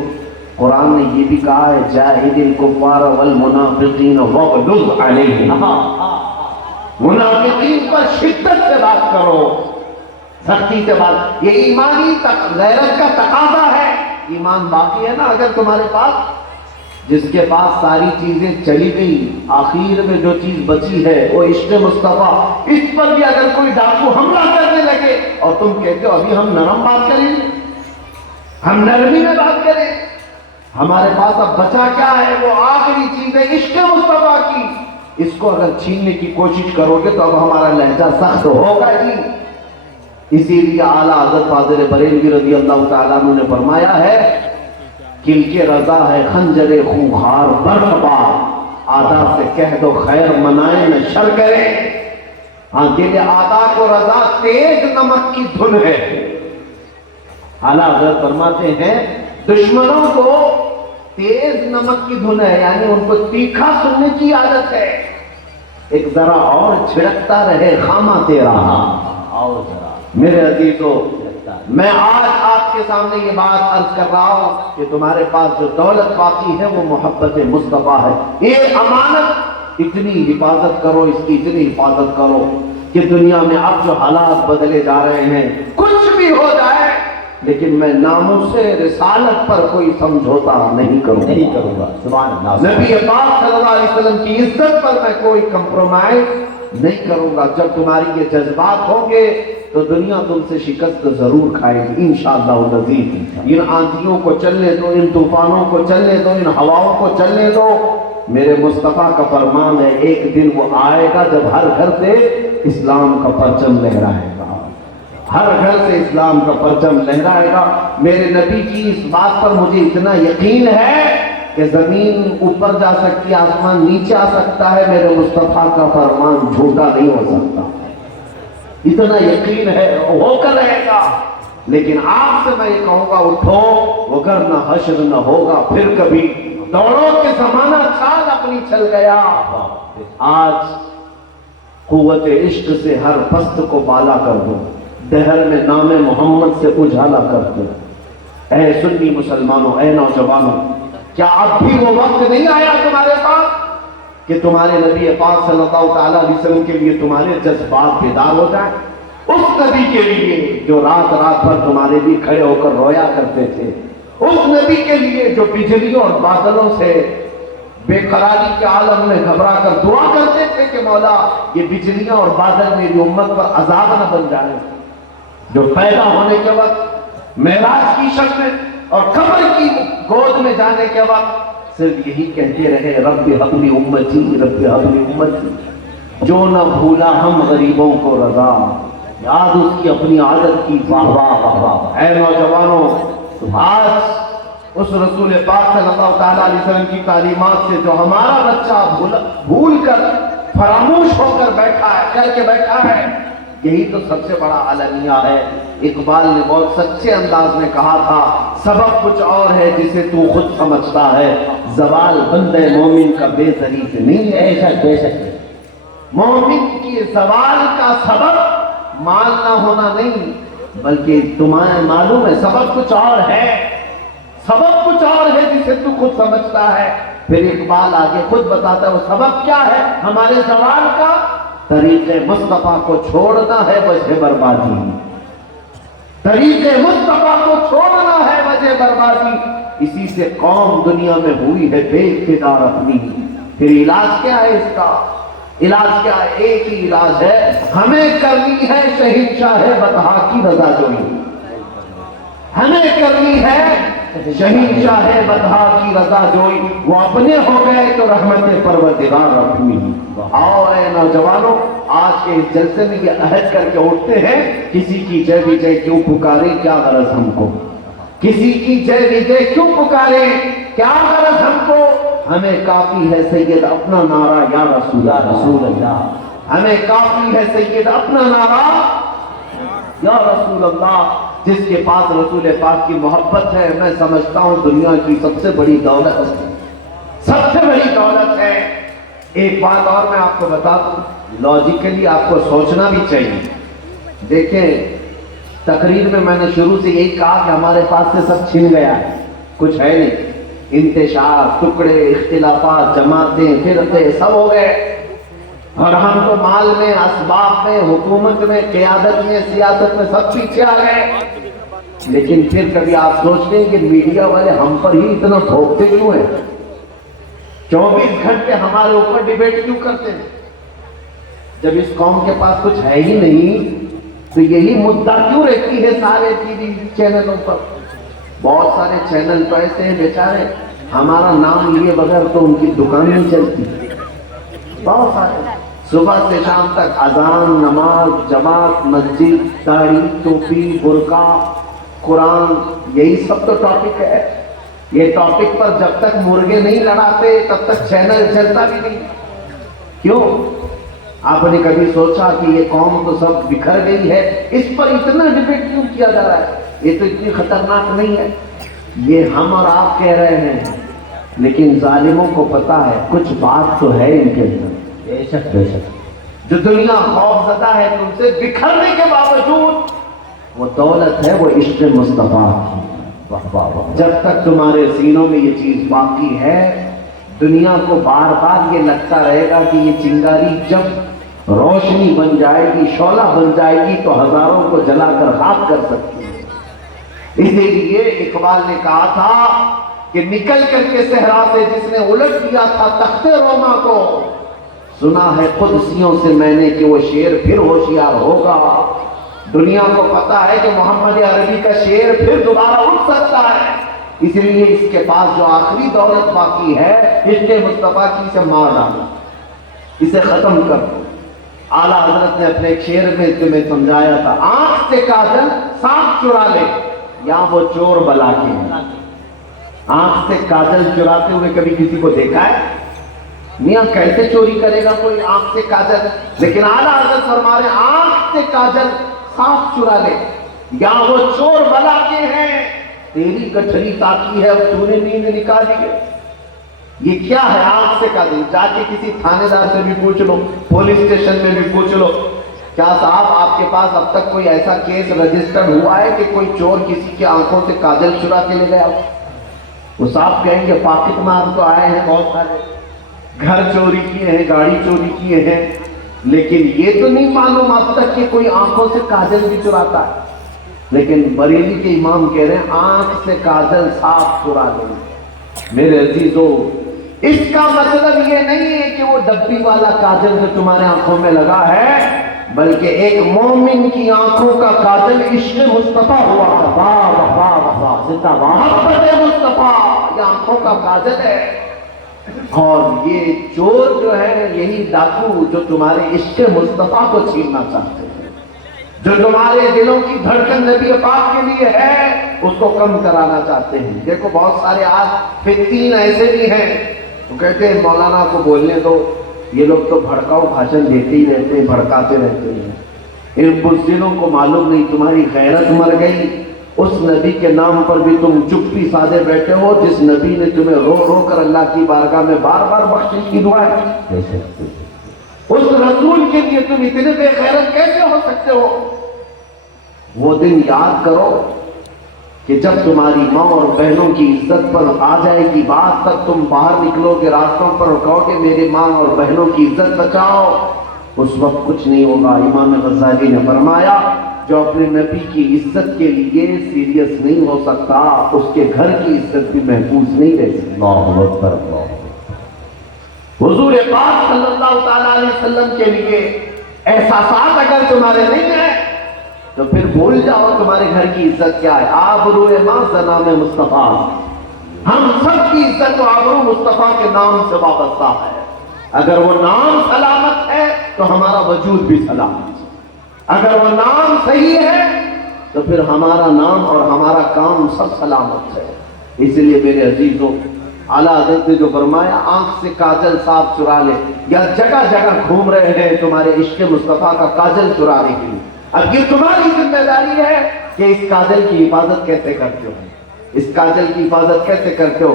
قرآن نے یہ بھی کہا ہے جاہد الکفار والمنافقین واغلظ علیہم، منافقین پر شدت سے بات کرو، سختی سے بات، یہ ایمانی غیرت کا تقاضا ہے۔ ایمان باقی ہے نا اگر تمہارے پاس؟ جس کے پاس ساری چیزیں چلی گئی، آخر میں جو چیز بچی ہے وہ عشق مصطفیٰ، اس پر بھی اگر کوئی ڈاکو حملہ کرنے لگے اور تم کہتے ہو ابھی ہم نرم بات کریں گے، ہم نرمی میں بات کریں، ہمارے پاس اب بچا کیا ہے؟ وہ آخری چیز ہے عشق مصطفیٰ کی، اس کو اگر چھیننے کی کوشش کرو گے تو اب ہمارا لہجہ سخت ہوگا جی۔ اسی لیے اعلیٰ حضرت فاضل بریلوی رضی اللہ تعالیٰ عنہ نے فرمایا ہے، کل کے رضا ہے خنجر خونخوار برقبار، آدھا سے کہہ دو خیر منائیں نہ شر کریں۔ ہاں، دل آدھا کو رضا تیز نمک کی دھن ہے۔ اعلیٰ حضرت فرماتے ہیں دشمنوں کو تیز نمک کی دھن ہے، یعنی ان کو تیکھا سننے کی عادت ہے، ایک ذرا اور چھڑکتا رہے خامہ تیرا، اور ذرا۔ میرے عزیزو، میں آج آپ کے سامنے یہ بات عرض کر رہا ہوں کہ تمہارے پاس جو دولت باقی ہے وہ محبت مصطفیٰ ہے۔ یہ امانت، اتنی حفاظت کرو، اس کی اتنی حفاظت کرو کہ دنیا میں اب جو حالات بدلے جا رہے ہیں، کچھ بھی ہو جائے لیکن میں ناموس رسالت پر کوئی سمجھوتا نہیں کروں گا۔ سبحان اللہ۔ نبی پاک صلی اللہ علیہ وسلم کی عزت پر میں کوئی کمپرومائز نہیں کروں گا۔ جب تمہاری یہ جذبات ہوں گے تو دنیا تم سے شکست ضرور کھائے گی انشاءاللہ العزیز۔ ان آندھیوں کو چلنے دو، ان طوفانوں کو چلنے دو، ان ہواؤں کو چلنے دو۔ میرے مصطفیٰ کا فرمان ہے ایک دن وہ آئے گا جب ہر گھر سے اسلام کا پرچم لہرائے گا، ہر گھر سے اسلام کا پرچم لہرائے گا۔ میرے نبی کی اس بات پر مجھے اتنا یقین ہے کہ زمین اوپر جا سکتی، آسمان نیچے آ سکتا ہے، میرے مصطفیٰ کا فرمان جھوٹا نہیں ہو سکتا، اتنا یقین ہے، ہو کر رہے گا۔ لیکن آپ سے میں یہ کہوں گا اٹھو، وگرنہ حشر نہ ہوگا پھر کبھی، دوڑو کہ زمانہ چال اپنی چل گیا۔ آج قوت عشق سے ہر پست کو بالا کر دو، دہر میں نام محمد سے اجالا کر دو۔ اے سنی مسلمانوں، اے نوجوانوں، کیا اب بھی وہ وقت نہیں آیا تمہارے پاس کہ تمہارے نبی پاک صلی اللہ تعالیٰ علیہ وسلم کے لیے تمہارے جذبات بیدار ہو جائیں؟ اس نبی کے لیے جو رات رات بھر تمہارے لیے کھڑے ہو کر رویا کرتے تھے، اس نبی کے لیے جو بجلیوں اور بادلوں سے بے قراری کے عالم میں گھبرا کر دعا کرتے تھے کہ مولا یہ بجلیاں اور بادل میری امت پر عذاب نہ بن جائے، جو پیدا ہونے کے وقت معراج کی شکل اور قبر کی گود میں جانے کے وقت صرف یہی کہتے رہے رب ہب لی امتی، رب ہب لی امتی، جو نہ بھولا ہم غریبوں کو رضا، یاد اس کی اپنی عادت کی، واہ واہ واہ واہ۔ اے نوجوانوں، آج اس رسول پاک صلی اللہ تعالیٰ علیہ وسلم کی تعلیمات سے جو ہمارا بچہ بھول کر فراموش ہو کر بیٹھا ہے، کر کے بیٹھا ہے، یہی تو سب سے بڑا المیہ ہے۔ اقبال نے بہت سچے انداز میں کہا تھا، سبب کچھ اور ہے جسے تو خود سمجھتا ہے، زوال بندے مومن کا بے زری سے نہیں ہے۔ بے شک مومن کی زوال کا سبب مال نہ ہونا نہیں، بلکہ تمہیں معلوم ہے سبب کچھ اور ہے، سبب کچھ اور ہے جسے تو خود سمجھتا ہے۔ پھر اقبال آگے خود بتاتا ہے وہ سبب کیا ہے ہمارے زوال کا، طریق مصطفیٰ کو چھوڑنا ہے وجہ بربادی، طریق مصطفیٰ کو چھوڑنا ہے وجہ بربادی، اسی سے قوم دنیا میں ہوئی ہے بے اقتدار اپنی۔ پھر علاج کیا ہے اس کا؟ علاج کیا ہے؟ ایک ہی علاج ہے، ہمیں کرنی ہے شہنشاہ بطحا کی رضا جوئی، ہمیں کرنی ہے شہنشاہ بطحا کی رضا جوئی، وہ اپنے ہو گئے تو رحمت پروردگار اپنی۔ اور اے نوجوانوں، آج کے اس جلسے میں یہ عہد کر کے اٹھتے ہیں، کسی کی جے وجے کیوں پکارے، کیا غرض ہم کو، کسی کی جے وجے کیوں پکارے، کیا غرض ہم کو، ہمیں کافی ہے سید اپنا نعرہ یا رسول اللہ، ہمیں کافی ہے سید اپنا نعرہ یا رسول اللہ۔ جس کے پاس رسول پاک کی محبت ہے، میں سمجھتا ہوں دنیا کی سب سے بڑی دولت ہے، سب سے بڑی دولت ہے۔ ایک بات اور میں آپ کو بتا دوں، لاجیکلی آپ کو سوچنا بھی چاہیے۔ دیکھیں، تقریر میں نے شروع سے یہی کہا کہ ہمارے پاس سے سب چھن گیا ہے، کچھ ہے نہیں، انتشار، ٹکڑے، اختلافات، جماعتیں، فرقے سب ہو گئے۔ اور ہم تو مال میں، اسباب میں، حکومت میں، قیادت میں، سیاست میں سب پیچھے آ گئے. لیکن پھر کبھی آپ سوچتے ہیں کہ میڈیا والے ہم پر ہی اتنا ٹھوکتے کیوں ہیں؟ 24 گھنٹے ہمارے اوپر ڈیبیٹ کیوں کرتے ہیں؟ جب اس قوم کے پاس کچھ ہے ہی نہیں تو یہی مدعا کیوں رہتی ہے سارے ٹی وی چینلوں پر؟ بہت سارے چینل تو ایسے ہیں بیچارے ہمارا نام لیے بغیر تو ان کی دکان نہیں چلتی. بہت سارے صبح سے شام تک اذان، نماز، جماعت، مسجد، داڑھی، ٹوپی، برقع، قرآن، یہی سب تو ٹاپک ہے. یہ ٹاپک پر جب تک مرغے نہیں لڑاتے تب تک چینل چلتا بھی نہیں. کیوں؟ آپ نے کبھی سوچا کہ یہ قوم تو سب بکھر گئی ہے، اس پر اتنا ڈیبیٹ کیوں کیا جا رہا ہے؟ یہ تو اتنی خطرناک نہیں ہے. یہ ہم اور آپ کہہ رہے ہیں، لیکن ظالموں کو پتا ہے کچھ بات تو ہے ان کے اندر. بے شک بے شک. جو دنیا خوف زدہ ہے تم سے بکھرنے کے باوجود، وہ دولت ہے، وہ عشق مصطفیٰ کی. جب تک تمہارے سینوں میں یہ چیز باقی ہے، دنیا کو بار بار یہ لگتا رہے گا کہ یہ چنگاری جب روشنی بن جائے گی، شعلہ بن جائے گی تو ہزاروں کو جلا کر خاک کر سکتی ہے. اسی لیے اقبال نے کہا تھا کہ نکل کر کے صحرا سے جس نے الٹ دیا تھا تخت روما کو، سنا ہے قدسیوں سے میں نے کہ وہ شیر پھر ہوشیار ہوگا. دنیا کو پتا ہے کہ محمد عربی کا شیر پھر دوبارہ اٹھ سکتا ہے. اس لیے اس کے پاس جو آخری دولت باقی ہے، عشق مصطفیٰ کی، اسے مار ڈالو، اسے ختم کر دو. اعلیٰ حضرت نے اپنے ایک شعر میں تمہیں سمجھایا تھا، آنکھ سے کاجل سانپ چرا لے یا وہ چور بلا کے ہیں. آنکھ سے کاجل چراتے ہوئے کبھی کسی کو دیکھا ہے؟ میاں کیسے چوری کرے گا کوئی آنکھ سے کاجل؟ لیکن اعلیٰ حضرت فرما رہے ہیں آنکھ سے کاجل سانپ چرا لے یا وہ چور بلا کے ہیں. تیری گٹھری تاکی ہے اور تو نے نیند نکالی ہے. یہ کیا ہے آنکھ سے کاجل؟ جا کے کسی تھانے دار سے بھی پوچھ لو، پولیس اسٹیشن میں بھی پوچھ لو، کیا صاحب آپ کے پاس اب تک کوئی ایسا کیس رجسٹرڈ ہوا ہے کہ کوئی چور کسی کی آنکھوں سے کاجل چرا کے لے گیا؟ وہ صاحب کہیں گے پاکٹ مار تو آئے ہیں بہت سارے، گھر چوری کیے ہیں، گاڑی چوری کیے ہیں، لیکن یہ تو نہیں معلوم اب تک کہ کوئی آنکھوں سے کاجل بھی چراتا ہے. لیکن بریلی کے امام کہہ رہے ہیں آنکھ سے کاجل صاف چرا لیں. میرے عزیزو، اس کا مطلب یہ نہیں ہے کہ وہ ڈبی والا کاجل جو تمہارے آنکھوں میں لگا ہے، بلکہ ایک مومن کی آنکھوں کا کاجل عشق مصطفیٰ ہوا. واہ واہ واہ، زندہ باد محبت مصطفیٰ، یہ آنکھوں کا کاجل ہے. اور یہ چور جو ہے، یہی ڈاکو جو تمہارے عشق مصطفیٰ کو چھیننا چاہتے ہیں، جو تمہارے دلوں کی دھڑکن نبی پاک کے لیے ہے، اس کو کم کرانا چاہتے ہیں. دیکھو بہت سارے آج فتین ایسے بھی ہیں، وہ کہتے ہیں مولانا کو بولنے دو، یہ لوگ تو بھڑکاؤ بھاشن دیتے ہی رہتے ہیں، بھڑکاتے رہتے ہیں. ان بزدلوں کو معلوم نہیں تمہاری غیرت مر گئی. اس نبی کے نام پر بھی تم چپی سادے بیٹھے ہو جس نبی نے تمہیں رو رو کر اللہ کی بارگاہ میں بار بار بخشش کی دعا کی. اس رسول کے لیے تم اتنے بے غیرت کیسے ہو سکتے ہو؟ وہ دن یاد کرو کہ جب تمہاری ماں اور بہنوں کی عزت پر آ جائے گی بات، تب تم باہر نکلو گے راستوں پر اور کہو کہ میری ماں اور بہنوں کی عزت بچاؤ. اس وقت کچھ نہیں ہوگا. امام غزالی نے فرمایا جو اپنے نبی کی عزت کے لیے سیریس نہیں ہو سکتا، اس کے گھر کی عزت بھی محفوظ نہیں رہ سکتی. اللہ اکبر. حضور پاک صلی اللہ تعالیٰ علیہ وسلم کے لیے احساسات اگر تمہارے نہیں ہیں تو پھر بھول جاؤ تمہارے گھر کی عزت کیا ہے. آبرو ماں نام مصطفیٰ، ہم سب کی عزت و آبرو مصطفیٰ کے نام سے وابستہ ہے. اگر وہ نام سلامت ہے تو ہمارا وجود بھی سلامت ہے. اگر وہ نام صحیح ہے تو پھر ہمارا نام اور ہمارا کام سب سلامت ہے. اس لیے میرے عزیزوں، اعلیٰ حضرت نے جو فرمایا آنکھ سے کاجل صاف چرا لے، یا جگہ جگہ گھوم رہے ہیں تمہارے عشق مصطفیٰ کا کاجل چرانے کے لیے. اب یہ تمہاری ذمہ داری ہے کہ اس کاجل کی حفاظت کیسے کرتے ہو، اس کاجل کی حفاظت کیسے کرتے ہو.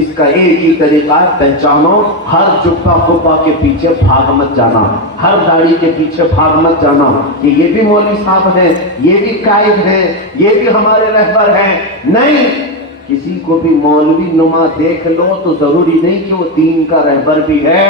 اس کا ایک ہی طریقہ ہے، پہچانو. ہر جبہ خبہ کے پیچھے بھاگ مت جانا، ہر داڑھی کے پیچھے بھاگ مت جانا کہ یہ بھی مولوی صاحب ہیں، یہ بھی قائد ہیں، یہ بھی ہمارے رہبر ہیں. نہیں، کسی کو بھی مولوی نما دیکھ لو تو ضروری نہیں کہ وہ دین کا رہبر بھی ہے.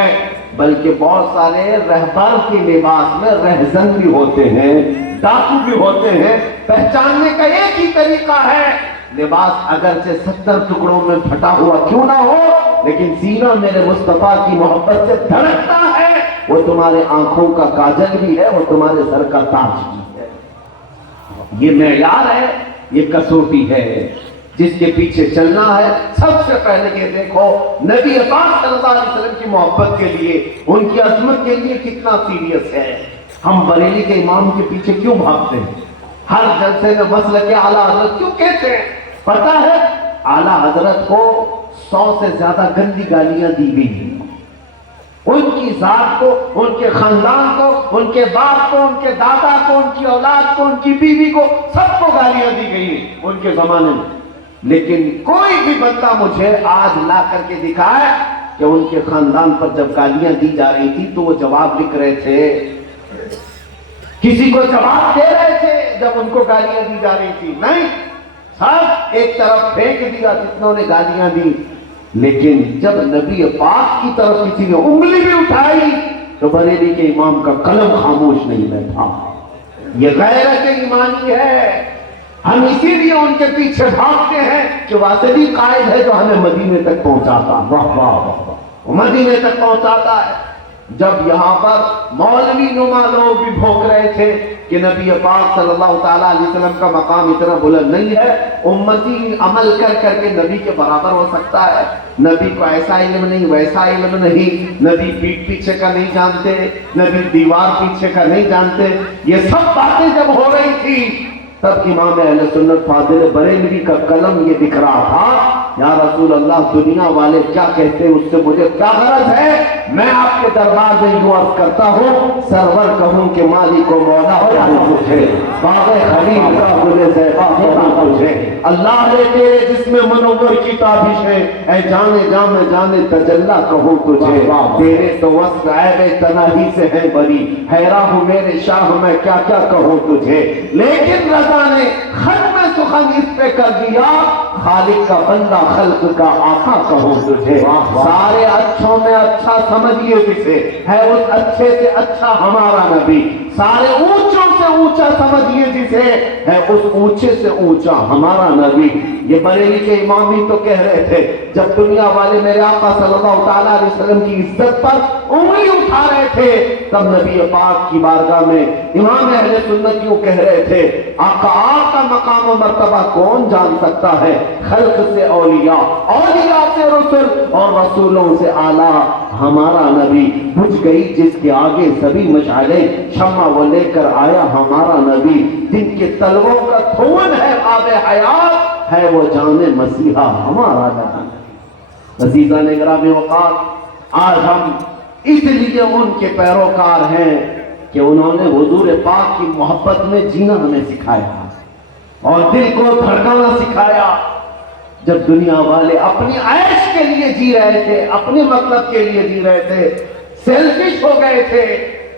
بلکہ بہت سارے رہبر کے لباس میں رہزن بھی ہوتے ہیں، ڈاکو بھی ہوتے ہیں۔ پہچاننے کا ایک ہی طریقہ ہے، لباس اگرچہ 70 ٹکڑوں میں پھٹا ہوا کیوں نہ ہو، لیکن سینہ میرے مصطفیٰ کی محبت سے دھڑکتا ہے، وہ تمہارے آنکھوں کا کاجل بھی ہے، وہ تمہارے سر کا تاج بھی ہے۔ یہ معیار ہے، یہ کسوٹی ہے جس کے پیچھے چلنا ہے۔ سب سے پہلے یہ دیکھو نبی پاک صلی اللہ علیہ وسلم کی محبت کے لیے، ان کی عظمت کے لیے کتنا سیریس ہے۔ ہم بریلی کے امام کے پیچھے کیوں بھاگتے ہیں؟ ہر جلسے میں مسلک اعلیٰ حضرت کیوں کہتے ہیں؟ پتہ ہے اعلیٰ حضرت کو 100 سے زیادہ گندی گالیاں دی گئی ہیں، ان کی ذات کو، ان کے خاندان کو، ان کے باپ کو، ان کے دادا کو، ان کی اولاد کو، ان کی بیوی کو، سب کو گالیاں دی گئی ہیں ان کے زمانے میں۔ لیکن کوئی بھی بندہ مجھے آج لا کر کے دکھائے کہ ان کے خاندان پر جب گالیاں دی جا رہی تھی تو وہ جواب لکھ رہے تھے، کسی کو جواب دے رہے تھے جب ان کو گالیاں دی جا رہی تھی؟ نہیں، سب ایک طرف پھینک دیا جتنوں نے گالیاں دی۔ لیکن جب نبی پاک کی طرف کسی نے انگلی بھی اٹھائی تو بریلی کے امام کا قلم خاموش نہیں بیٹھا۔ یہ غیرت ایمانی ہے۔ ہم اسی لیے ان کے پیچھے بھاگتے ہیں کہ واسطی قائد ہے جو ہمیں مدینے تک پہنچاتا، واہ واہ واہ واہ، وہ مدینے تک پہنچاتا ہے۔ جب یہاں پر مولوی نما لوگ بھی بھوک رہے تھے کہ نبی پاک صلی اللہ تعالیٰ علیہ وسلم کا مقام اتنا بلند نہیں ہے، امتی عمل کر کر کے نبی کے برابر ہو سکتا ہے، نبی کو ایسا علم نہیں، ویسا علم نہیں، نبی پیٹ پیچھے کا نہیں جانتے، نبی دیوار پیچھے کا نہیں جانتے، یہ سب باتیں جب ہو رہی تھی تب امام اہل سنت فاضل بریلوی کا قلم یہ دکھ رہا تھا، یا رسول اللہ دنیا والے کیا کہتے ہیں اس سے مجھے کیا غرض ہے، میں آپ کے دربار میں یوں عرض کرتا ہوں، سرور کہوں کہ مالک و مولا کہوں تجھے، باغ خلیل کا گل زیبا کہوں تجھے، اللہ نے تیرے جسم منور کی تابش ہے، اے جانے جام جانے تجلا کہوں تجھے، تیرے تو وصف عیب تناہی سے ہے بری، حیران ہوں میرے شاہ میں کیا کیا کہوں تجھے، لیکن رضا نے ختم سخن اس پہ کر دیا، خالق کا بندہ خلق کا آقا کہوں تجھے، سارے اچھوں میں اچھا سمجھیے جسے، ہے اس اچھے سے اچھا ہمارا نبی، سارے اونچوں سے اونچا سمجھیے جسے، ہے اس اونچے سے اونچا ہمارا نبی۔ یہ بریلی کے امام ہی تو کہہ رہے تھے جب دنیا والے میرے آقا صلی اللہ تعالیٰ علیہ وسلم کی عزت پر انگلی اٹھا رہے تھے، تب نبی پاک کی بارگاہ میں امام اہل سنت یوں کہہ رہے تھے، آقا آپ کا مقام و مرتبہ کون جان سکتا ہے، خلق سے اولیاء، اولیاء سے رسول، اور رسولوں سے اعلیٰ ہمارا نبی، بجھ گئی جس کے آگے سبھی مشعلیں، شمع وہ لے کر آیا ہمارا نبی، جن کے تلووں کا دھون ہے آب حیات، ہے وہ جان مسیحا ہمارا نبی۔ عزیزان گرامی وقار، آج ہم اس لیے ان کے پیروکار ہیں کہ انہوں نے حضور پاک کی محبت میں جینا ہمیں سکھایا اور دل کو دھڑکانا سکھایا۔ جب دنیا والے اپنی عیش کے لیے جی رہے تھے، اپنے مطلب کے لیے جی رہے تھے، سیلفش ہو گئے تھے،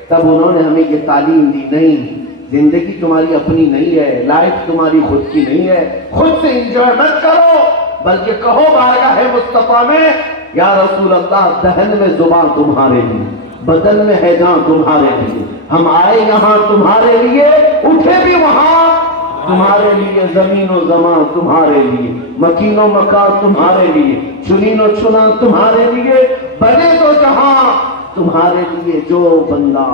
تب انہوں نے ہمیں یہ تعلیم دی، نہیں، زندگی تمہاری اپنی نہیں ہے، لائف تمہاری خود کی نہیں ہے، خود سے انجوائے مت کرو، بلکہ کہو بارگاہ مصطفیٰ میں، یا رسول اللہ دہن میں زبان تمہارے لیے، بدن میں ہے جان تمہارے لیے، ہم آئے یہاں تمہارے لیے، اٹھے بھی وہاں تمہارے لیے، زمین و زمان تمہارے لیے، مکین و مکان تمہارے لیے، چنین و چنا تمہارے لیے، بنے تو جہاں تمہارے لیے، جو بندہ،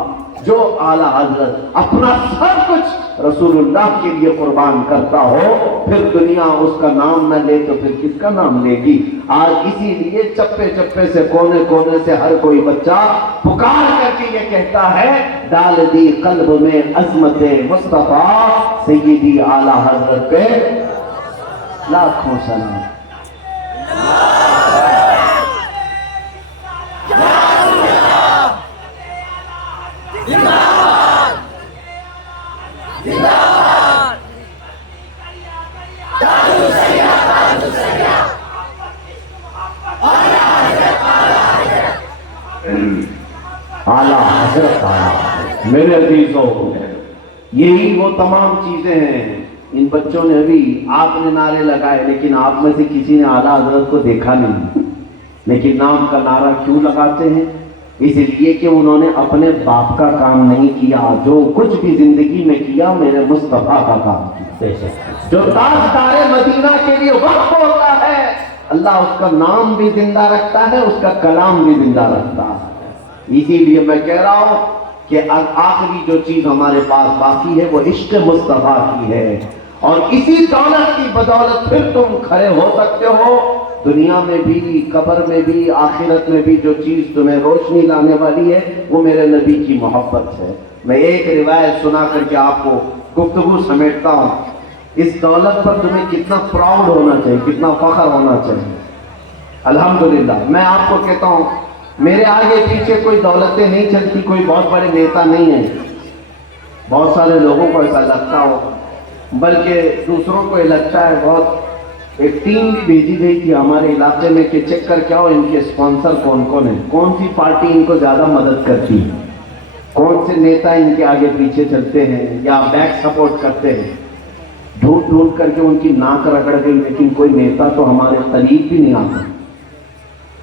جو اعلیٰ حضرت اپنا سب کچھ رسول اللہ کے لیے قربان کرتا ہو، پھر دنیا اس کا نام نہ لے تو پھر کس کا نام لے گی؟ آج اسی لیے چپے چپے سے، کونے کونے سے ہر کوئی بچہ پکار کر کے یہ کہتا ہے، ڈال دی قلب میں عظمت مصطفیٰ سیدی اعلیٰ حضرت پہ لاکھوں سلام۔ اعلیٰ حضرت میرے عزیزوں، یہی وہ تمام چیزیں ہیں۔ ان بچوں نے ابھی آپ نے نعرے لگائے، لیکن آپ میں سے کسی نے اعلیٰ حضرت کو دیکھا نہیں، لیکن نام کا نعرہ کیوں لگاتے ہیں؟ اس لیے کہ انہوں نے اپنے باپ کا کام نہیں کیا، جو کچھ بھی زندگی میں کیا میرے مصطفیٰ کا کام کیا۔ جو تاجدار مدینہ کے لیے وقف ہوتا ہے اللہ اس کا نام بھی زندہ رکھتا ہے، اس کا کلام بھی زندہ رکھتا ہے۔ اسی لیے میں کہہ رہا ہوں کہ آخری جو چیز ہمارے پاس باقی ہے وہ عشق مصطفیٰ کی ہے، اور اسی دولت کی بدولت پھر تم کھڑے ہو سکتے ہو دنیا میں بھی، قبر میں بھی، آخرت میں بھی۔ جو چیز تمہیں روشنی لانے والی ہے وہ میرے نبی کی محبت ہے۔ میں ایک روایت سنا کر کے آپ کو گفتگو سمیٹتا ہوں۔ اس دولت پر تمہیں کتنا پراؤڈ ہونا چاہیے، کتنا فخر ہونا چاہیے۔ الحمدللہ میں آپ کو کہتا ہوں میرے آگے پیچھے کوئی دولتیں نہیں چلتی، کوئی بہت بڑے نیتا نہیں ہیں۔ بہت سارے لوگوں کو ایسا لگتا ہو، بلکہ دوسروں کو یہ لگتا ہے۔ بہت ایک ٹیم بھی بھیجی گئی تھی ہمارے علاقے میں کہ چیک کر کے آؤ ان کے اسپانسر کون کون ہیں، کون سی پارٹی ان کو زیادہ مدد کرتی ہے، کون سے نیتا ان کے آگے پیچھے چلتے ہیں یا بیک سپورٹ کرتے ہیں۔ ڈھونڈ ڈھونڈ کر کے ان کی ناک رگڑ گئی، لیکن کوئی نیتا تو ہمارے قریب بھی نہیں آتا۔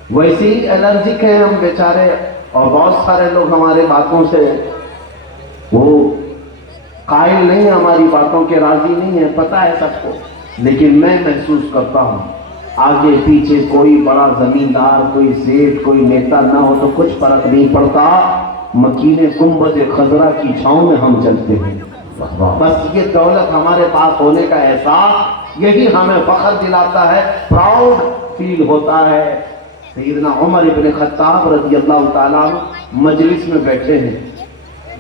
ویسے ہی الرجک ہیں ہم بیچارے، اور بہت سارے لوگ ہمارے باتوں سے وہ قائل نہیں ہیں، ہماری باتوں کے راضی نہیں ہیں، پتہ ہے سب کو۔ لیکن میں محسوس کرتا ہوں آگے پیچھے کوئی بڑا زمیندار، کوئی سیٹ، کوئی نیتا نہ ہو تو کچھ فرق نہیں پڑتا، مکین گنبد خضرا کی چھاؤں میں ہم چلتے ہیں۔ بس یہ دولت ہمارے پاس ہونے کا احساس یہی ہمیں فخر دلاتا ہے، پراؤڈ فیل ہوتا ہے۔ سیدنا عمر ابن خطاب رضی اللہ تعالیٰ مجلس میں بیٹھے ہیں،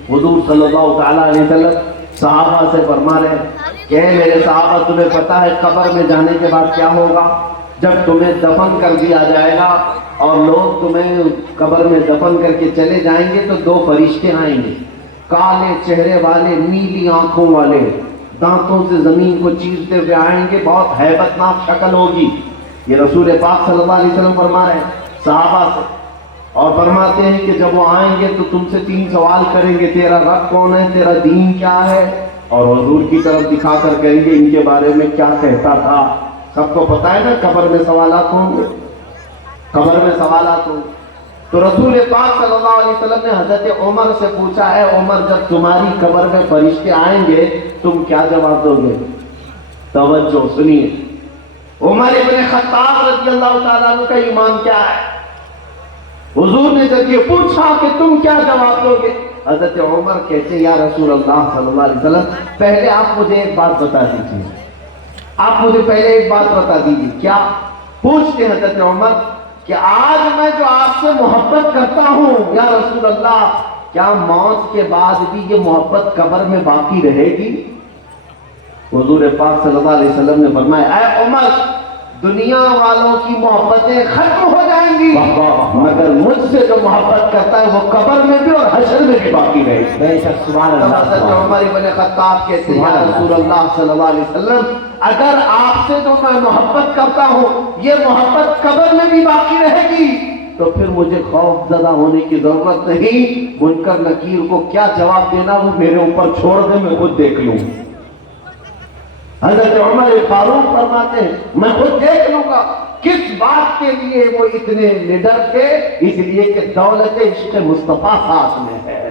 حضور صلی اللہ تعالیٰ علیہ وسلم صحابہ سے فرما رہے ہیں کہ میرے صحابہ تمہیں پتا ہے قبر میں جانے کے بعد کیا ہوگا؟ جب تمہیں دفن کر دیا جائے گا اور لوگ تمہیں قبر میں دفن کر کے چلے جائیں گے تو دو فرشتے آئیں گے، کالے چہرے والے، نیلی آنکھوں والے، دانتوں سے زمین کو چیرتے ہوئے آئیں گے، بہت ہیبت ناک شکل ہوگی۔ یہ رسول پاک صلی اللہ علیہ وسلم فرما رہے ہیں صحابہ سے، اور فرماتے ہیں کہ جب وہ آئیں گے تو تم سے 3 سوال کریں گے، تیرا رب کون ہے، تیرا دین کیا ہے، اور حضور کی طرف دکھا کر کہیں گے ان کے بارے میں کیا کہتا تھا۔ سب کو پتا ہے نا قبر میں سوالات ہوں گے، قبر میں سوالات ہوں گے۔ تو رسول پاک صلی اللہ علیہ وسلم نے حضرت عمر سے پوچھا ہے عمر جب تمہاری قبر میں فرشتے آئیں گے تم کیا جواب دو گے؟ توجہ سنیے، عمر ابن خطاب رضی اللہ تعالیٰ عنہ کا ایمان کیا ہے؟ حضور نے جب یہ پوچھا کہ تم کیا جواب دو گے، حضرت عمر کہتے ہیں یا رسول اللہ صلی اللہ علیہ وسلم پہلے آپ مجھے ایک بات بتا دیجیے، آپ مجھے پہلے ایک بات بتا دیجیے۔ کیا؟ پوچھتے ہیں حضرت عمر کہ آج میں جو آپ سے محبت کرتا ہوں یا رسول اللہ، کیا موت کے بعد بھی یہ محبت قبر میں باقی رہے گی؟ حضور پاک صلی اللہ علیہ وسلم نے فرمایا اے عمر دنیا والوں کی محبتیں ختم ہو جائیں گی مگر مجھ سے جو محبت کرتا ہے وہ قبر میں بھی اور حشر میں بھی باقی رہے گی۔ بے شک سبحان اللہ۔ حضرت عمر بن خطاب کہتے ہیں یا رسول اللہ صلی اللہ علیہ وسلم اگر آپ سے جو میں محبت کرتا ہوں یہ محبت قبر میں بھی باقی رہے گی تو پھر مجھے خوف زدہ ہونے کی ضرورت نہیں، منکر نکیر کو کیا جواب دینا وہ میرے اوپر چھوڑ دے، میں خود دیکھ لوں۔ حضرت عمر فاروق فرماتے ہیں میں خود دیکھ لوں گا۔ کس بات کے لیے وہ اتنے نڈر تھے؟ اس لیے کہ دولت عشق مصطفیٰ ساتھ میں ہے۔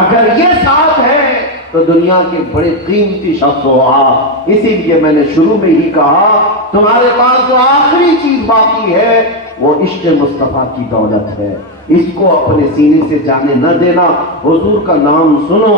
اگر یہ ساتھ ہے تو دنیا کے بڑے قیمتی شخص ہوا۔ اسی لیے میں نے شروع میں ہی کہا تمہارے پاس جو آخری چیز باقی ہے وہ عشق مصطفیٰ کی دولت ہے، اس کو اپنے سینے سے جانے نہ دینا۔ حضور کا نام سنو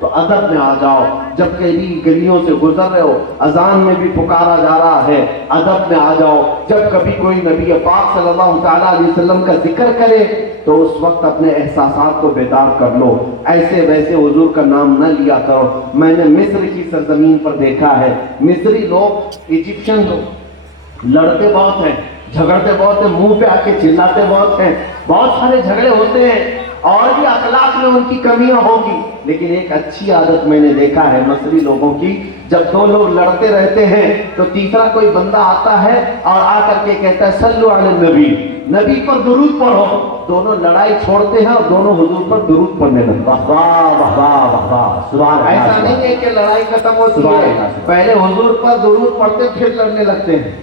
تو ادب میں آ جاؤ، جب کبھی گلیوں سے گزر رہے ہو اذان میں بھی پکارا جا رہا ہے ادب میں آ جاؤ، جب کبھی کوئی نبی پاک صلی اللہ تعالیٰ علیہ وسلم کا ذکر کرے تو اس وقت اپنے احساسات کو بیدار کر لو، ایسے ویسے حضور کا نام نہ لیا کرو۔ میں نے مصر کی سرزمین پر دیکھا ہے مصری لوگ ایجپشن لوگ لڑتے بہت ہیں، جھگڑتے بہت ہیں، منہ پہ آ کے چلاتے بہت ہیں، بہت سارے جھگڑے ہوتے ہیں اور بھی اخلاق میں ان کی کمیاں ہوگی، لیکن ایک اچھی عادت میں نے دیکھا ہے مصری لوگوں کی، جب دو لوگ لڑتے رہتے ہیں تو تیسرا کوئی بندہ آتا ہے اور آ کر کے کہتا ہے صلو علی النبی، نبی پر درود پڑھو، دونوں لڑائی چھوڑتے ہیں اور دونوں حضور پر درود پڑھنے لگتے ہیں۔ واہ واہ واہ سبحان اللہ۔ ایسا نہیں ہے کہ لڑائی ختم ہوتی ہے، پہلے حضور پر درود پڑھتے پھر لڑنے لگتے ہیں،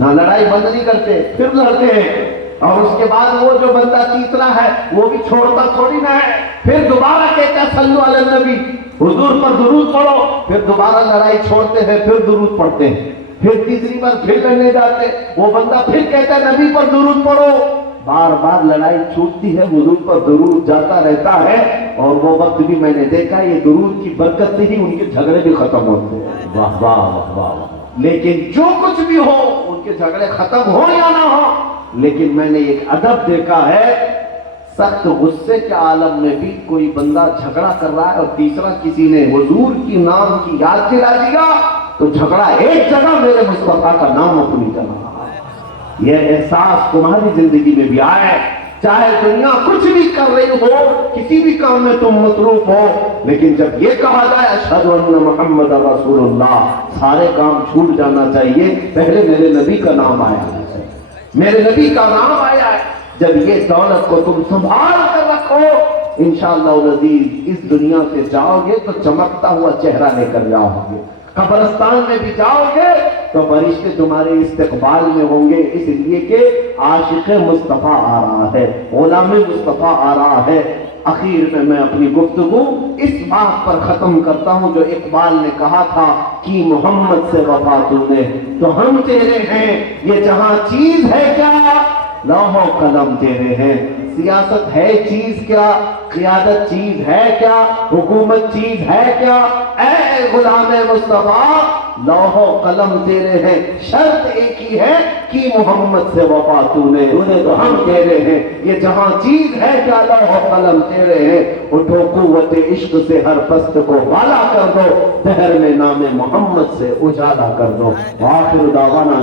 نہ لڑائی بند نہیں کرتے پھر لڑتے ہیں۔ اور اس کے بعد وہ جو بندہ تیسرا ہے وہ بھی چھوڑتا تھوڑی نہ ہے، پھر دوبارہ کہتا ہے صلو علی النبی، حضور پر درود پڑھو، پھر دوبارہ لڑائی چھوڑتے ہیں، پھر درود پڑھتے ہیں، پھر تیسری بار پھر لڑنے جاتے، وہ بندہ پھر کہتا ہے نبی پر درود پڑھو، بار بار لڑائی چھوٹتی ہے، حضور پر درود جاتا رہتا ہے، اور وہ وقت بھی میں نے دیکھا یہ درود کی برکت سے ہی ان کے جھگڑے بھی ختم ہوتے ہیں۔ واہ واہ واہ واہ۔ لیکن جو کچھ بھی ہو، ان کے جھگڑے ختم ہو یا نہ ہو، لیکن میں نے ایک ادب دیکھا ہے، سخت غصے کے عالم میں بھی کوئی بندہ جھگڑا کر رہا ہے اور تیسرا کسی نے حضور کی نام کی یاد دلا دیا تو جھگڑا ایک جگہ میرے مصطفیٰ کا نام اپنی جگہ۔ یہ احساس تمہاری زندگی میں بھی آئے، چاہے دنیا کچھ بھی کر رہی ہو، کسی بھی کام میں تم مصروف ہو، لیکن جب یہ کہا جائے اشہد ان محمد رسول اللہ، سارے کام چھوٹ جانا چاہیے، پہلے میرے نبی کا نام آیا ہے، میرے نبی کا نام آیا ہے۔ جب یہ دولت کو تم سنبھال کر رکھو، انشاءاللہ العزیز اس دنیا سے جاؤ گے تو چمکتا ہوا چہرہ لے کر جاؤ گے، قبرستان میں بھی جاؤ گے تو فرشتے تمہارے استقبال میں ہوں گے، اس لیے کہ عاشق مصطفیٰ آ رہا ہے، غلام مصطفیٰ آ رہا ہے۔ اخیر میں اپنی گفتگو اس بات پر ختم کرتا ہوں جو اقبال نے کہا تھا کہ محمد سے وفا تو نے تو ہم تیرے ہیں، یہ جہاں چیز ہے کیا لوح و قلم تیرے ہیں۔ سیاست ہے چیز کیا، قیادت چیز ہے کیا، حکومت چیز ہے کیا، اے غلام مصطفیٰ لوح و قلم تیرے ہیں، شرط ایک ہی ہے کہ محمد سے وفا تو نے تو ہم تیرے ہیں، یہ جہاں چیز ہے کیا لوح و قلم تیرے ہیں۔ اٹھو قوت عشق سے ہر پست کو بالا کر دو، دہر میں نام محمد سے اجالا کر دو۔ وآخر دعوانا